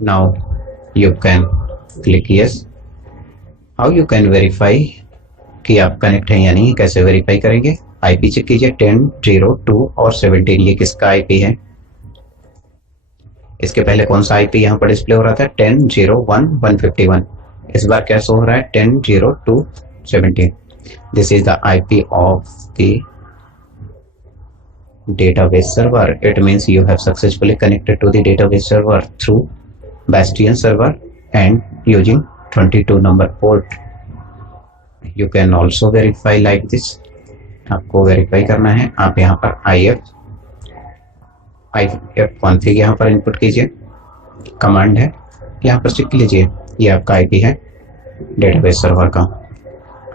now you can click yes। how you can verify कि आप कनेक्ट हैं या नहीं, कैसे वेरीफाई करेंगे। आईपी चेक कीजिए 10, 0, 2 और 17, ये किसका आईपी है। इसके पहले कौन सा आईपी यहाँ पर डिस्प्ले हो रहा था, 10, 0, 1, 151। इस बार क्या शो हो रहा है, 10, 0, 2, 17। This is the IP of the database server. It means you have successfully connected to the database server through Bastion server and using 22 number port. You can also verify like this। आपको verify करना है, आप यहाँ पर if config यहाँ पर input कीजिए, command है यहाँ पर चेक लीजिए, ये आपका आईपी है डेटाबेस सर्वर का।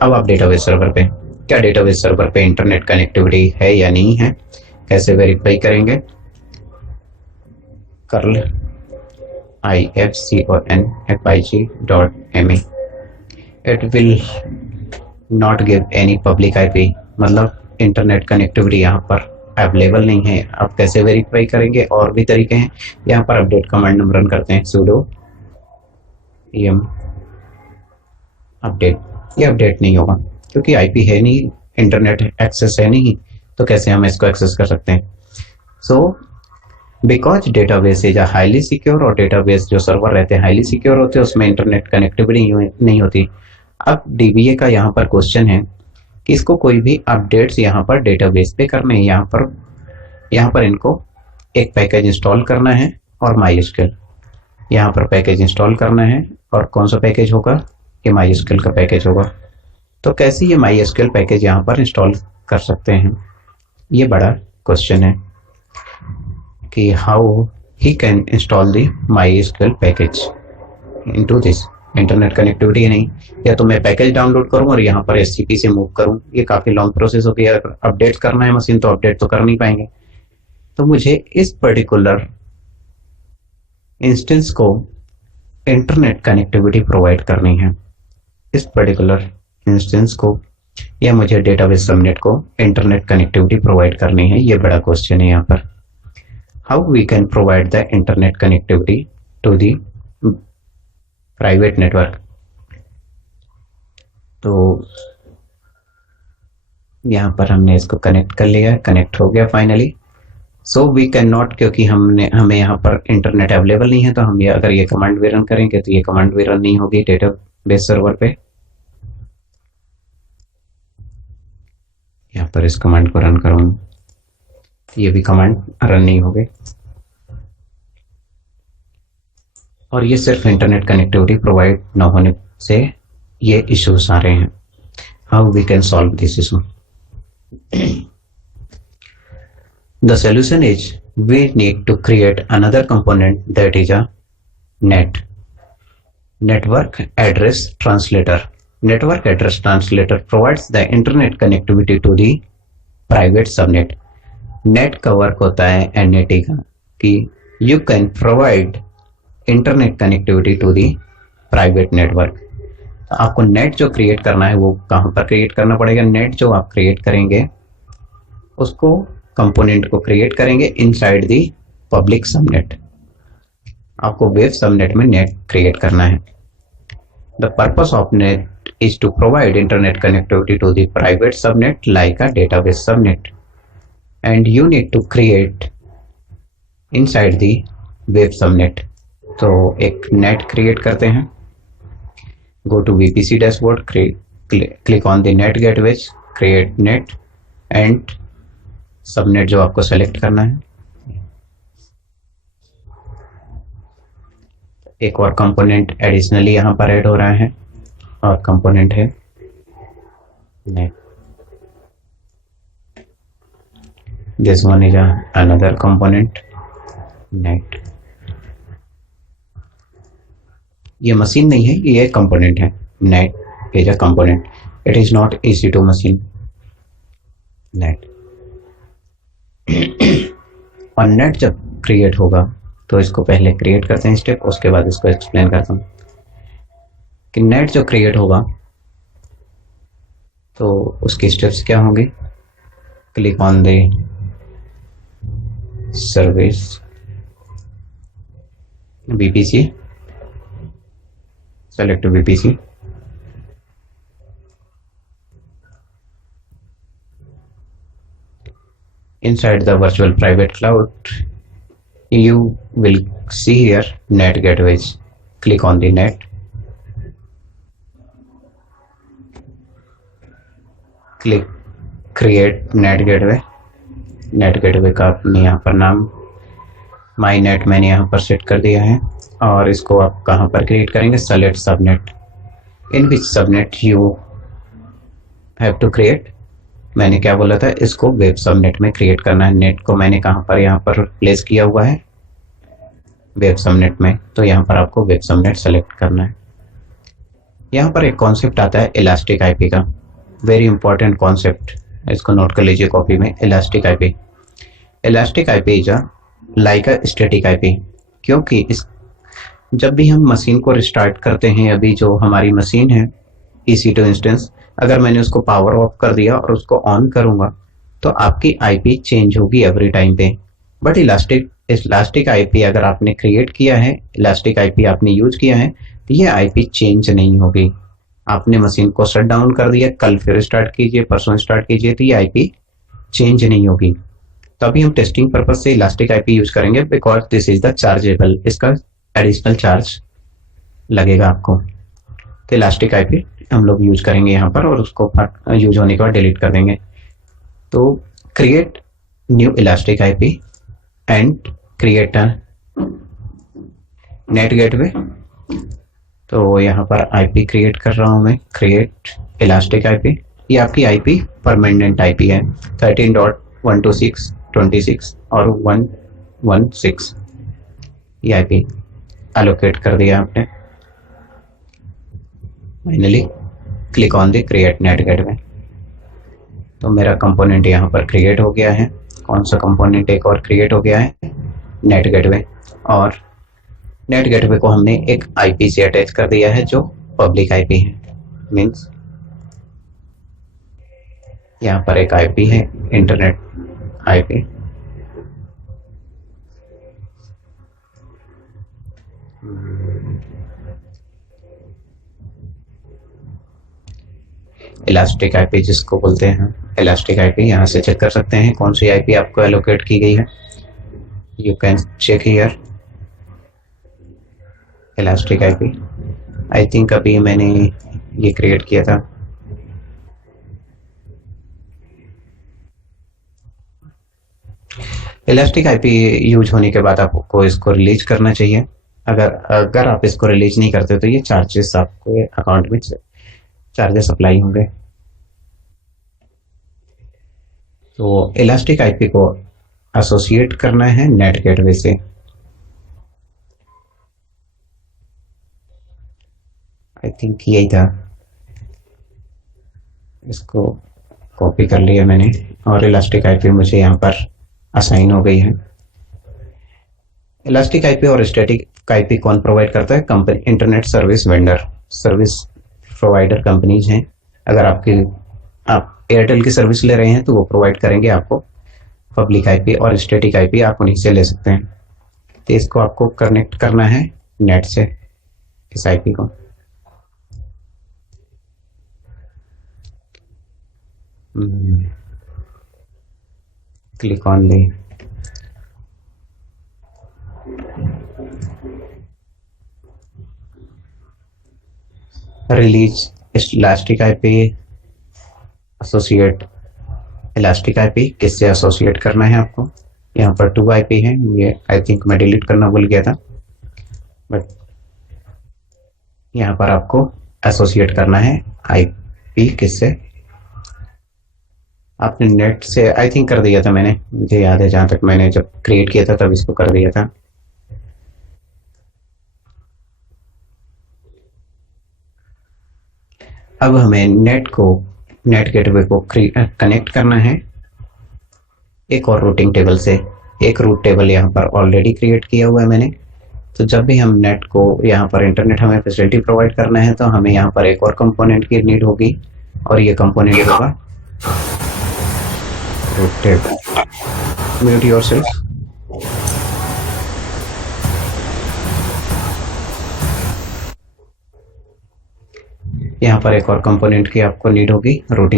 अब आप डेटाबेस सर्वर पे, क्या डेटाबेस सर्वर पे इंटरनेट कनेक्टिविटी है या नहीं है, कैसे वेरीफाई करेंगे। Curl ifconfig.me it will not give any public IP, मतलब इंटरनेट कनेक्टिविटी यहाँ पर अवेलेबल नहीं है। आप कैसे वेरीफाई करेंगे, और भी तरीके हैं। यहाँ पर अपडेट कमांड हम रन करते हैं, sudo em अपडेट। ये अपडेट नहीं होगा क्योंकि आईपी है नहीं, इंटरनेट एक्सेस है नहीं, तो कैसे हम इसको एक्सेस कर सकते हैं। So because database is highly secure, और डेटाबेस जो सर्वर रहते हैं हाईली सिक्योर होते हैं, उसमें इंटरनेट कनेक्टिविटी नहीं होती। अब डीबीए का यहाँ पर क्वेश्चन है कि इसको कोई भी अपडेट्स यहाँ पर डेटाबेस पे करने हैं। यहाँ पर इनको एक पैकेज इंस्टॉल करना है, और MySQL यहाँ पर पैकेज इंस्टॉल करना है। और कौन सा पैकेज होगा, ये MySQL का पैकेज होगा। तो कैसे ये MySQL पैकेज यहाँ पर इंस्टॉल कर सकते हैं, ये बड़ा क्वेश्चन है कि how he can install the MySQL package into this. Internet connectivity है नहीं, या तो मैं पैकेज डाउनलोड करूं और यहाँ पर SCP से मूव करूं, ये काफ़ी लॉन्ग प्रोसेस होगी। अगर अपडेट करना है मशीन तो अपडेट तो कर नहीं पाएंगे। तो मुझे इस पर्टिकुलर इंस्टेंस को इंटरनेट कनेक्टिविटी प्रोवाइड करनी है, इस पर्टिकुलर इंस्टेंस को, या मुझे डेटाबेस सबनेट को इंटरनेट कनेक्टिविटी प्रोवाइड करनी है। ये बड़ा क्वेश्चन है यहाँ पर। How we can provide the internet connectivity to the private network. तो यहाँ पर हमने इसको कनेक्ट कर लिया है, कनेक्ट हो गया finally. So we can not, क्योंकि हमें यहाँ पर इंटरनेट अवेलेबल नहीं है, तो हम अगर ये कमांड भी रन करेंगे तो ये कमांड भी रन नहीं होगी डेटाबेस सर्वर पे। यहाँ पर इस कमांड को रन करूँ, ये भी कमांड रन नहीं होगी, और ये सिर्फ इंटरनेट कनेक्टिविटी प्रोवाइड न होने से ये इश्यूज आ रहे हैं। How we can solve this issue. The solution is we need to create another component that is a network address translator. Network address translator provides the internet connectivity to the private subnet. NAT का work होता है NAT का कि you can provide internet connectivity to the private network. आपको NAT जो create करना है वो कहाँ पर क्रिएट करना पड़ेगा। नेट जो आप क्रिएट करेंगे उसको, कंपोनेंट को क्रिएट करेंगे इनसाइड दी पब्लिक सबनेट। आपको वेब सबनेट में नेट क्रिएट करना है। The purpose of NAT is to provide internet connectivity to the private subnet like a database subnet, and you need to create inside the web subnet. तो एक NAT create करते हैं। Go to VPC dashboard, click on the NAT gateways, create NAT, and subnet जो आपको select करना है। एक और कंपोनेंट एडिशनली यहाँ पर ऐड हो रहा है, और कंपोनेंट है net. This one is another component net. ये मशीन नहीं है, ये कंपोनेंट है। net is a component. It is not EC2 machine net. और नेट जब क्रिएट होगा तो इसको पहले क्रिएट करते हैं स्टेप, उसके बाद इसको एक्सप्लेन करता हूँ कि नेट जो क्रिएट होगा तो उसकी स्टेप्स क्या होंगे. Click on the service VPC, select VPC. Inside the virtual private cloud, you will see here net gateways. Click on the net. Click create net gateway. Net gateway का अपने यहाँ पर नाम माई नेट मैंने यहाँ पर सेट कर दिया है. और इसको आप कहाँ पर क्रिएट करेंगे. Select subnet. In which subnet you have to create. मैंने क्या बोला था, इसको वेब सबनेट में क्रिएट करना है. नेट को मैंने कहाँ पर यहाँ पर प्लेस किया हुआ है, वेब सबनेट में. तो यहाँ पर आपको वेब सबनेट सेलेक्ट करना है. यहाँ पर एक कॉन्सेप्ट आता है इलास्टिक आईपी का, वेरी इंपॉर्टेंट कॉन्सेप्ट. इसको नोट कर लीजिए कॉपी में. Elastic IP. Elastic IP is like a static IP. क्योंकि इस जब भी हम मशीन को रिस्टार्ट करते हैं, अभी जो हमारी मशीन है EC2 इंस्टेंस, अगर मैंने उसको पावर ऑफ कर दिया और उसको ऑन करूंगा तो आपकी आईपी चेंज होगी एवरी टाइम पे. बट इलास्टिक आईपी अगर आपने क्रिएट किया है, इलास्टिक आईपी आपने यूज किया है, तो ये आईपी चेंज नहीं होगी. आपने मशीन को शट डाउन कर दिया, कल फिर स्टार्ट कीजिए, परसों स्टार्ट कीजिए, तो ये आईपी चेंज नहीं होगी. तो अभी हम टेस्टिंग पर्पज से इलास्टिक आईपी यूज करेंगे, because this is the chargeable. इसका एडिशनल चार्ज लगेगा आपको. तो इलास्टिक आईपी हम लोग यूज करेंगे यहाँ पर, और उसको यूज होने के बाद डिलीट कर देंगे. तो create new elastic IP and create a net gateway. तो यहाँ पर आईपी क्रिएट कर रहा हूँ मैं. Create elastic IP. ये आपकी आईपी परमानेंट आईपी है 13.126.26 और 116. ये आईपी एलोकेट कर दिया आपने. Finally click on the create net gateway. तो मेरा कंपोनेंट यहाँ पर क्रिएट हो गया है. कौन सा कंपोनेंट एक और क्रिएट हो गया है, नेट गेटवे. और नेट गेटवे को हमने एक आईपी से अटैच कर दिया है जो पब्लिक आईपी है. मीन्स यहाँ पर एक आईपी है, इंटरनेट आईपी. इलास्टिक आईपी जिसको बोलते हैं, इलास्टिक आईपी. यहाँ से चेक कर सकते हैं कौन सी आईपी आपको एलोकेट की गई है. You can check here elastic IP. I think अभी मैंने ये क्रिएट किया था. इलास्टिक आईपी यूज होने के बाद आपको इसको रिलीज करना चाहिए. अगर आप इसको रिलीज नहीं करते तो ये चार्जेस आपको अकाउंट में चार्जेस अप्लाई होंगे. तो इलास्टिक आईपी को एसोसिएट करना है नेट गेटवे से. आई थिंक यही था. इसको कॉपी कर लिया मैंने और इलास्टिक आईपी मुझे यहाँ पर असाइन हो गई है. इलास्टिक आईपी और स्टैटिक आईपी कौन प्रोवाइड करता है, company, internet service vendor, service provider companies हैं. अगर आप एयरटेल की सर्विस ले रहे हैं तो वो प्रोवाइड करेंगे आपको पब्लिक आईपी, और स्टैटिक आईपी आप उन्हीं से ले सकते हैं. तो इसको आपको कनेक्ट करना है नेट से, इस आईपी को. Click on the release elastic IP, associate elastic IP. किससे एसोसिएट करना है आपको. यहाँ पर 2 आईपी है, ये आई थिंक मैं डिलीट करना भूल गया था, बट यहाँ पर आपको एसोसिएट करना है आईपी. किससे, आपने नेट से आई थिंक कर दिया था मैंने, मुझे याद है जहाँ तक मैंने जब क्रिएट किया था तब इसको कर दिया था. अब हमें नेट गेटवे को कनेक्ट करना है एक और रूटिंग टेबल से। एक रूट टेबल यहाँ पर ऑलरेडी क्रिएट किया हुआ है मैंने। तो जब भी हम नेट को यहाँ पर इंटरनेट हमें फैसिलिटी प्रोवाइड करना है तो हमें यहाँ पर एक और कंपोनेंट की नीड होगी, और ये कंपोनेंट होगा रूट टेबल। Mute yourself. यहाँ पर एक और कंपोनेंट की आपको नीड होगी, रूट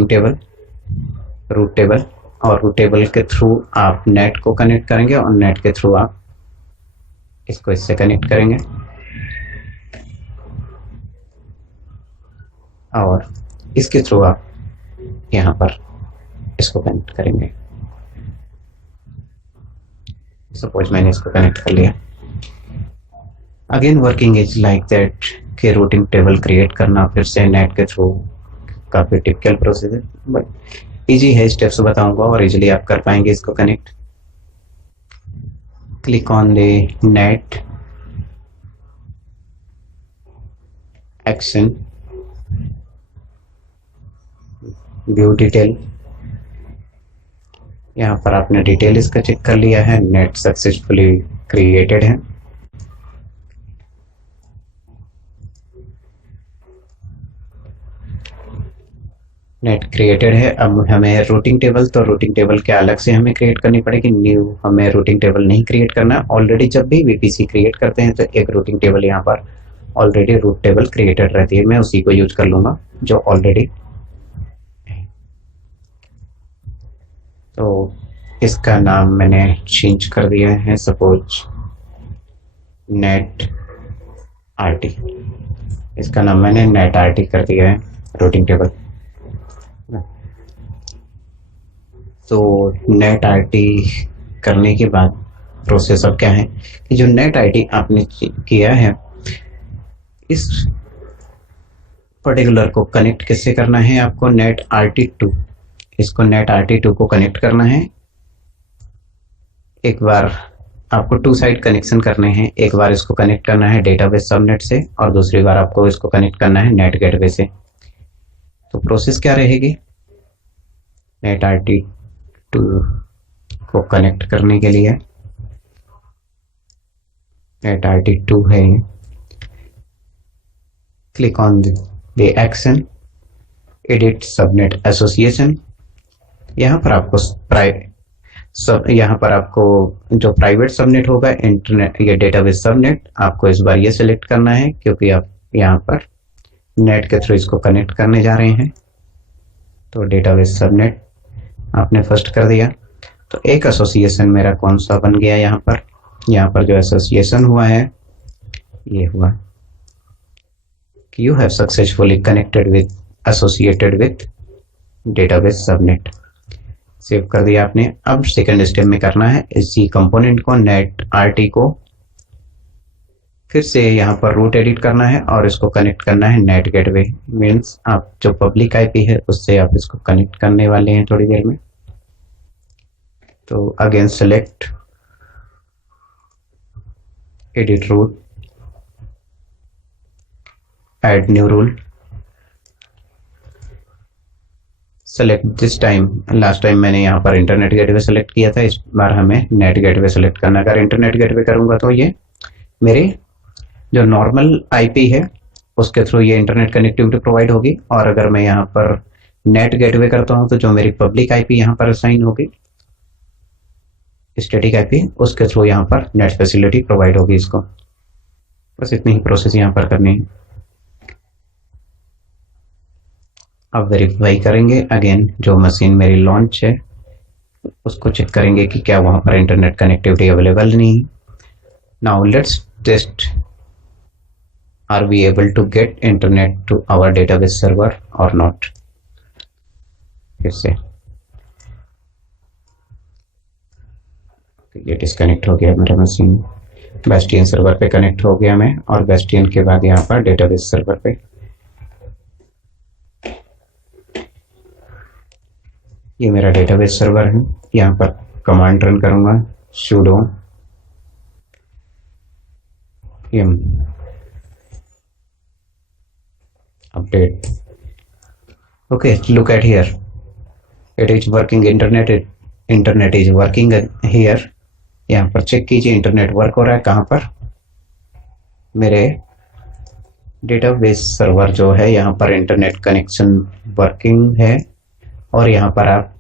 टेबल। और रूट टेबल के थ्रू आप नेट को कनेक्ट करेंगे और नेट के थ्रू आप इसको इससे कनेक्ट करेंगे, और इसके थ्रू आप यहाँ पर इसको कनेक्ट करेंगे। सपोज मैंने इसको कनेक्ट कर लिया। Again working is like that कि रूटिंग टेबल क्रिएट करना फिर से नेट के थ्रू काफ़ी टिपिकल प्रोसेस है, बट इजी है। स्टेप्स बताऊंगा और इजीली आप कर पाएंगे इसको connect. Click on the net action, view detail. यहाँ पर आपने डिटेल इसका चेक कर लिया है, नेट सक्सेसफुली क्रिएटेड है। नेट क्रिएटेड है। अब हमें रूटिंग टेबल के अलग से हमें क्रिएट करनी पड़ेगी। न्यू हमें रूटिंग टेबल नहीं क्रिएट करना। ऑलरेडी जब भी वीपीसी क्रिएट करते हैं तो एक रूटिंग टेबल यहाँ पर ऑलरेडी रूट टेबल क्रिएटेड रहती है, मैं उसी को यूज कर लूंगा जो ऑलरेडी। तो इसका नाम मैंने चेंज कर दिया है, सपोज नेट आरटी। इसका नाम मैंने नेट आरटी कर दिया है रूटिंग टेबल। तो नेट आईटी करने के बाद प्रोसेस अब क्या है कि जो नेट आईटी आपने किया है इस पर्टिकुलर को कनेक्ट किससे करना है आपको, नेट RT2। इसको नेट RT2 को कनेक्ट करना है। एक बार आपको टू साइड कनेक्शन करने हैं। एक बार इसको कनेक्ट करना है डेटाबेस सबनेट से और दूसरी बार आपको इसको कनेक्ट करना है नेट गेटवे से। तो प्रोसेस क्या रहेगी, नेट RT2 को कनेक्ट करने के लिए नेट RT2 है, click on the action, edit subnet association. यहाँ पर आपको जो प्राइवेट सबनेट होगा इंटरनेट या डेटाबेस सबनेट, आपको इस बार ये सिलेक्ट करना है क्योंकि आप यहाँ पर नेट के थ्रू इसको कनेक्ट करने जा रहे हैं। तो डेटाबेस सबनेट आपने फर्स्ट कर दिया। तो एक एसोसिएशन मेरा कौन सा बन गया, यहाँ पर जो एसोसिएशन हुआ है ये हुआ कि you have successfully connected with associated with database subnet. Save कर दिया आपने। अब सेकंड स्टेप में करना है इसी कंपोनेंट को नेट RT को फिर से यहाँ पर रूट एडिट करना है और इसको कनेक्ट करना है नेट गेटवे। मीन्स आप जो पब्लिक IP है उससे आप इसको कनेक्ट करने वाले हैं थोड़ी देर में। तो again select edit route, add new rule, select this time. Last time मैंने यहाँ पर इंटरनेट गेटवे सेलेक्ट किया था, इस बार हमें नेट गेटवे सेलेक्ट करना। अगर इंटरनेट गेटवे करूंगा तो ये मेरे जो नॉर्मल IP है उसके थ्रू ये इंटरनेट कनेक्टिविटी प्रोवाइड होगी, और अगर मैं यहाँ पर नेट गेटवे करता हूँ तो जो मेरी पब्लिक IP यहाँ पर असाइन होगी स्टैटिक IP, उसके थ्रू यहाँ पर नेट फैसिलिटी प्रोवाइड होगी इसको। बस इतनी ही प्रोसेस यहाँ पर करनी है। अब वेरीफाई करेंगे अगेन जो मशीन मेरी लॉन्च है उसको चेक करेंगे कि क्या वहाँ पर इंटरनेट कनेक्टिविटी अवेलेबल नहीं। Now let's test, are we able to get internet to our database server और नॉट। फिर से ये डिस्कनेक्ट हो गया मेरा मशीन, बेस्टियन सर्वर पे कनेक्ट हो गया मैं, और बेस्टियन के बाद यहाँ पर डेटाबेस सर्वर पे। ये मेरा डेटाबेस सर्वर है। यहाँ पर कमांड रन करूंगा sudo yum update Okay, look at here. It is working. Internet is working here. यहाँ पर चेक कीजिए इंटरनेट वर्क हो रहा है कहाँ पर, मेरे डेटाबेस सर्वर जो है यहाँ पर इंटरनेट कनेक्शन वर्किंग है, और यहाँ पर आप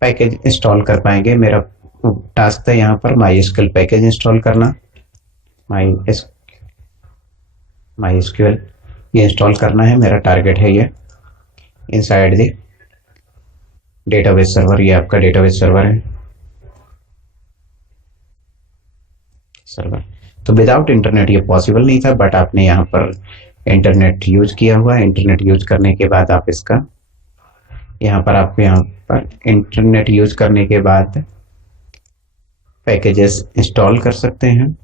पैकेज इंस्टॉल कर पाएंगे। मेरा टास्क था यहाँ पर MySQL पैकेज इंस्टॉल करना, MySQL ये इंस्टॉल करना है, मेरा टारगेट है ये इनसाइड द डेटाबेस सर्वर। ये आपका डेटाबेस सर्वर है सर्वर। तो विदाउट इंटरनेट ये पॉसिबल नहीं था, बट आपने यहाँ पर इंटरनेट यूज किया हुआ है। इंटरनेट यूज करने के बाद आप इसका यहाँ पर इंटरनेट यूज करने के बाद पैकेजेस इंस्टॉल कर सकते हैं।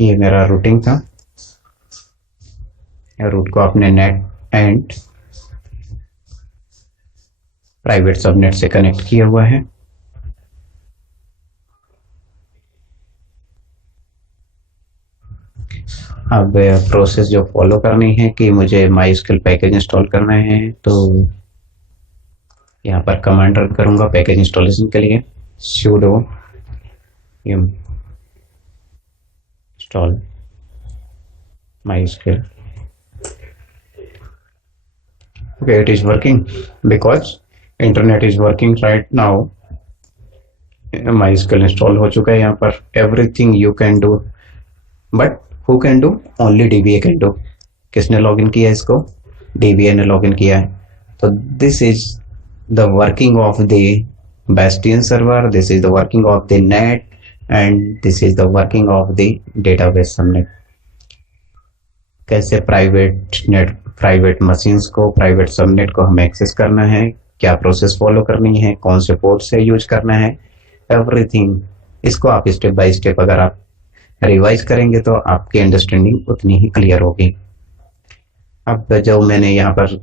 ये मेरा रूटिंग था, रूट को आपने नेट एंड प्राइवेट सबनेट से कनेक्ट किया हुआ है। अब प्रोसेस जो फॉलो करनी है कि मुझे MySQL पैकेज इंस्टॉल करना है, तो यहाँ पर कमांड रन करूंगा पैकेज इंस्टॉलेशन के लिए, sudo install MySQL। Okay, it is working because internet is working right now। MySQL install हो चुका है यहाँ पर। everything you can do, but who can do? Only DBA can do। किसने login किया इसको? DBA ने लॉगिन किया है। तो this is the working of the Bastion server, this is the working of the net, and this is the working of the database subnet। कैसे private machines को, private subnet को हमें एक्सेस करना है, क्या प्रोसेस फॉलो करनी है, कौन से पोर्ट से यूज करना है, एवरीथिंग। इसको आप स्टेप बाय स्टेप अगर आप रिवाइज करेंगे तो आपकी अंडरस्टैंडिंग उतनी ही क्लियर होगी। अब जो मैंने यहाँ पर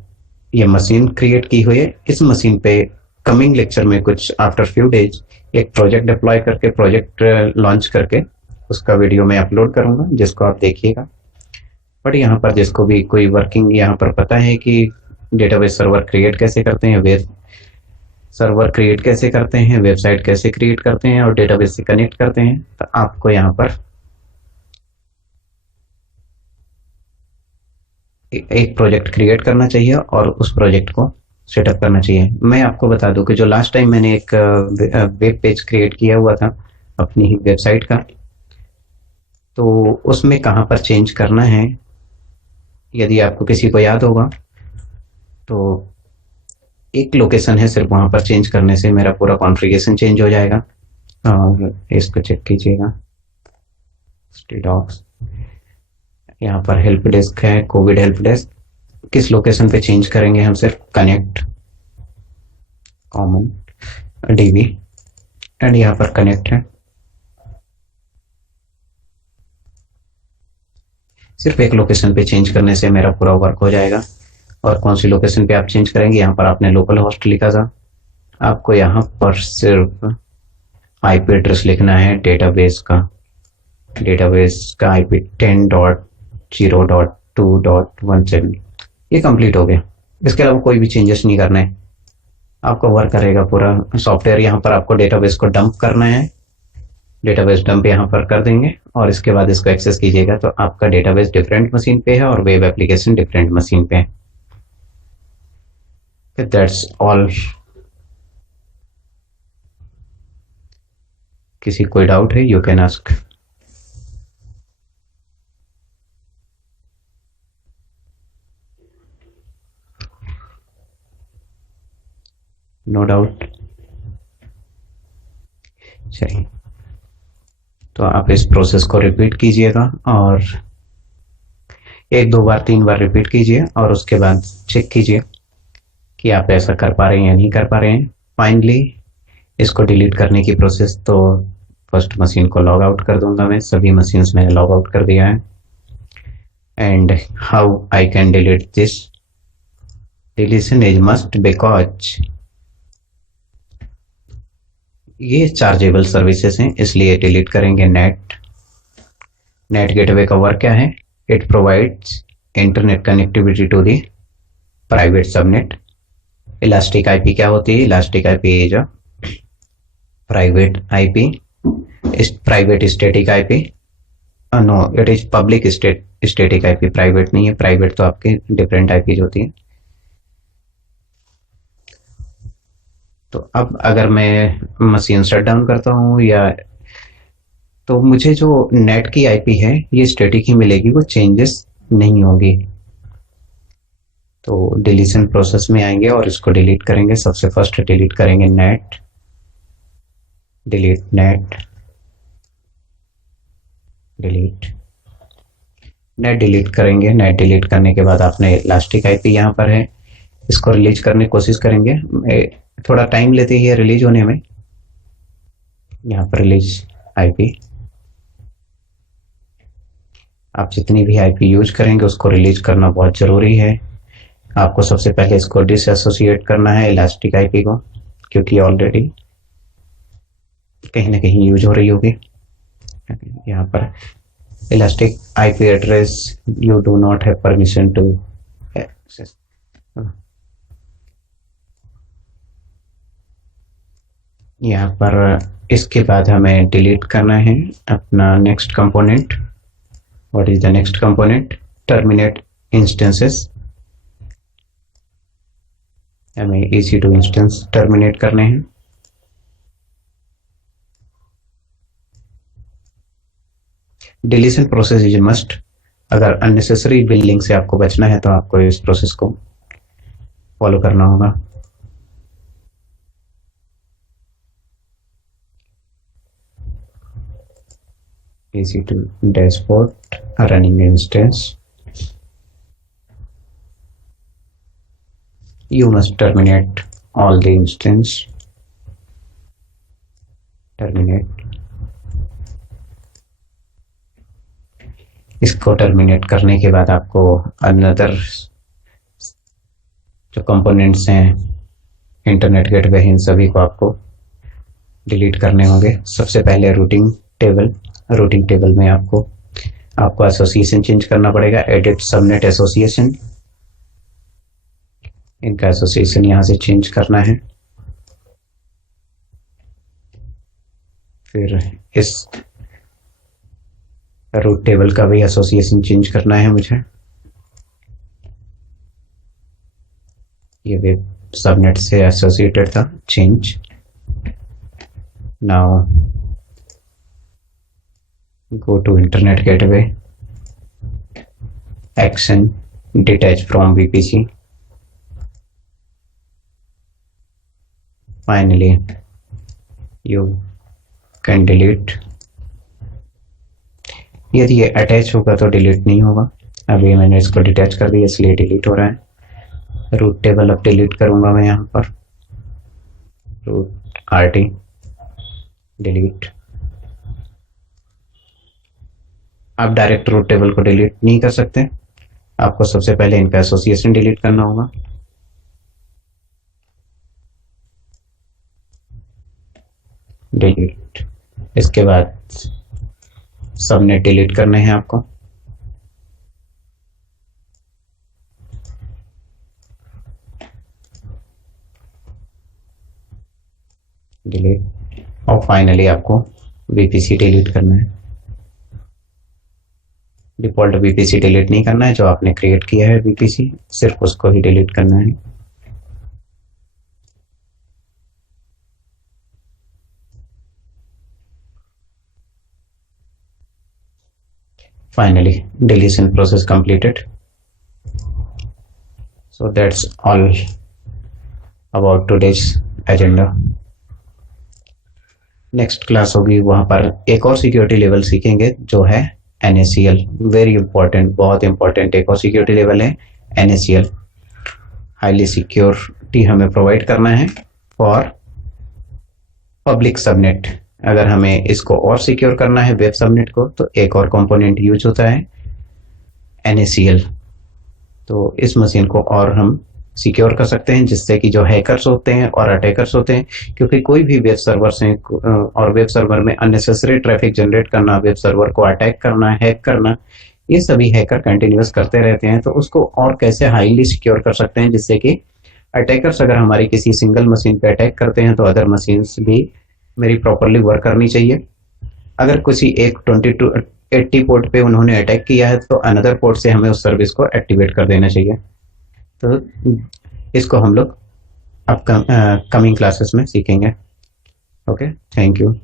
ये मशीन क्रिएट की हुई है, इस मशीन पे कमिंग लेक्चर में कुछ आफ्टर फ्यू डेज एक प्रोजेक्ट डिप्लॉय करके, प्रोजेक्ट लॉन्च करके उसका वीडियो मैं अपलोड करूंगा, जिसको आप देखिएगा। बट यहाँ पर जिसको भी कोई वर्किंग यहाँ पर पता है कि डेटाबेस सर्वर क्रिएट कैसे करते हैं, वेब सर्वर क्रिएट कैसे करते हैं, वेबसाइट कैसे क्रिएट करते हैं और डेटाबेस से कनेक्ट करते हैं, तो आपको यहाँ पर एक प्रोजेक्ट क्रिएट करना चाहिए और उस प्रोजेक्ट को सेटअप करना चाहिए। मैं आपको बता दूं कि जो लास्ट टाइम मैंने एक वेब पेज क्रिएट किया हुआ था अपनी ही वेबसाइट का, तो उसमें कहाँ पर चेंज करना है, यदि आपको किसी को याद होगा तो एक लोकेशन है, सिर्फ वहां पर चेंज करने से मेरा पूरा कॉन्फ़िगरेशन चेंज हो जाएगा। और इसको चेक कीजिएगा, स्टेडॉक्स, यहाँ पर हेल्प डेस्क है, कोविड हेल्प डेस्क। किस लोकेशन पे चेंज करेंगे हम? सिर्फ कनेक्ट कॉमन डीबी एंड यहाँ पर कनेक्ट है। सिर्फ एक लोकेशन पे चेंज करने से मेरा पूरा वर्क हो जाएगा। और कौन सी लोकेशन पे आप चेंज करेंगे? यहाँ पर आपने लोकल होस्ट लिखा था, आपको यहाँ पर सिर्फ आईपी एड्रेस लिखना है डेटाबेस का आईपी 10.0.2.17। ये कंप्लीट हो गया। इसके अलावा कोई भी चेंजेस नहीं करना है, आपका वर्क करेगा पूरा सॉफ्टवेयर। यहाँ पर आपको डेटाबेस को डंप करना है, डेटाबेस डंप यहाँ पर कर देंगे और इसके बाद इसको एक्सेस कीजिएगा तो आपका डेटाबेस डिफरेंट मशीन पे है और वेब एप्लीकेशन डिफरेंट मशीन पे है। That's all. किसी कोई डाउट है? You can ask. No doubt. चलिए, तो आप इस प्रोसेस को रिपीट कीजिएगा और 1 2 बार 3 बार रिपीट कीजिए और उसके बाद चेक कीजिए कि आप ऐसा कर पा रहे हैं या नहीं कर पा रहे हैं। फाइनली इसको डिलीट करने की प्रोसेस, तो फर्स्ट मशीन को लॉग आउट कर दूंगा मैं। सभी मशीन्स मैंने लॉग आउट कर दिया है। And how I can delete this? Deletion is must because ये चार्जेबल सर्विसेज हैं, इसलिए डिलीट करेंगे। नेट गेटवे का वर्क क्या है? It provides internet connectivity to the private subnet elastic IP क्या होती है? Elastic IP is a private IP, private static IP. No, it is public static IP, private नहीं है। प्राइवेट तो आपकी डिफरेंट आईपीज होती है। तो अब अगर मैं मशीन शट डाउन करता हूँ या तो मुझे जो नेट की आईपी है ये स्टैटिक ही मिलेगी, वो चेंजेस नहीं होगी। तो डिलीशन प्रोसेस में आएंगे और इसको डिलीट करेंगे। सबसे फर्स्ट डिलीट करेंगे net, delete net, delete net, delete करेंगे। नेट डिलीट करने के बाद आपने इलास्टिक आईपी यहाँ पर है, इसको रिलीज करने की कोशिश करेंगे। थोड़ा टाइम लेते ही रिलीज होने में। यहाँ पर रिलीज आईपी, आप जितनी भी आईपी यूज करेंगे उसको रिलीज करना बहुत जरूरी है। आपको सबसे पहले इसको डिसएसोसिएट करना है इलास्टिक आईपी को, क्योंकि ऑलरेडी कहीं ना कहीं यूज हो रही होगी। यहाँ पर elastic IP address you do not have permission to access. यहाँ पर इसके बाद हमें डिलीट करना है अपना next component. What is the next component? Terminate instances. हमें EC2 इंस्टेंस टर्मिनेट करने हैं। Deletion process is must. अगर अननेसेसरी बिल्डिंग से आपको बचना है तो आपको इस प्रोसेस को फॉलो करना होगा। EC2 dashboard running instance, you must terminate all the instance, terminate। इसको टर्मिनेट करने के बाद आपको अनदर जो कंपोनेंट्स हैं इंटरनेट गेटवे, इन सभी को आपको डिलीट करने होंगे। सबसे पहले रूटिंग टेबल। रूटिंग टेबल में आपको एसोसिएशन चेंज करना पड़ेगा। एडिट सबनेट एसोसिएशन, इनका एसोसिएशन यहां से चेंज करना है। फिर इस रूट टेबल का भी एसोसिएशन चेंज करना है मुझे। ये वेब सबनेट से एसोसिएटेड था, change. Now go to internet gateway, action detach from VPC। Finally, you can delete। यदि ये अटैच होगा तो डिलीट नहीं होगा। अभी मैंने इसको डिटैच कर दिया इसलिए डिलीट हो रहा है। रूट टेबल अब डिलीट करूंगा मैं यहाँ पर, रूट RT डिलीट। आप डायरेक्ट रूट टेबल को डिलीट नहीं कर सकते, आपको सबसे पहले इनका एसोसिएशन डिलीट करना होगा। डिलीट। इसके बाद सबनेट डिलीट करने हैं आपको। डिलीट। और फाइनली आपको VPC डिलीट करना है। डिफॉल्ट VPC डिलीट नहीं करना है, जो आपने क्रिएट किया है VPC सिर्फ उसको ही डिलीट करना है। Finally, deletion process completed. So that's all about today's agenda. Next class होगी, वहां पर एक और सिक्योरिटी लेवल सीखेंगे जो है NACL। वेरी इंपॉर्टेंट, बहुत इंपॉर्टेंट एक और सिक्योरिटी लेवल है NACL। हाईली सिक्योरिटी हमें प्रोवाइड करना है फॉर पब्लिक सबनेट। अगर हमें इसको और सिक्योर करना है वेब सबनेट को, तो एक और कंपोनेंट यूज होता है NACL। तो इस मशीन को और हम सिक्योर कर सकते हैं, जिससे कि जो हैकर्स होते हैं और अटैकर्स होते हैं, क्योंकि कोई भी वेब सर्वर से और वेब सर्वर में अननेसेसरी ट्रैफिक जनरेट करना, वेब सर्वर को अटैक करना, हैक करना, ये सभी हैकर कंटिन्यूअस करते रहते हैं। तो उसको और कैसे हाईली सिक्योर कर सकते हैं जिससे कि अटैकर्स अगर हमारी किसी सिंगल मशीन पे अटैक करते हैं तो अदर मशीन्स भी मेरी प्रॉपरली वर्क करनी चाहिए। अगर किसी एक 80 पोर्ट पे उन्होंने अटैक किया है तो अनदर पोर्ट से हमें उस सर्विस को एक्टिवेट कर देना चाहिए। तो इसको हम लोग अब कमिंग क्लासेस में सीखेंगे। Okay, thank you.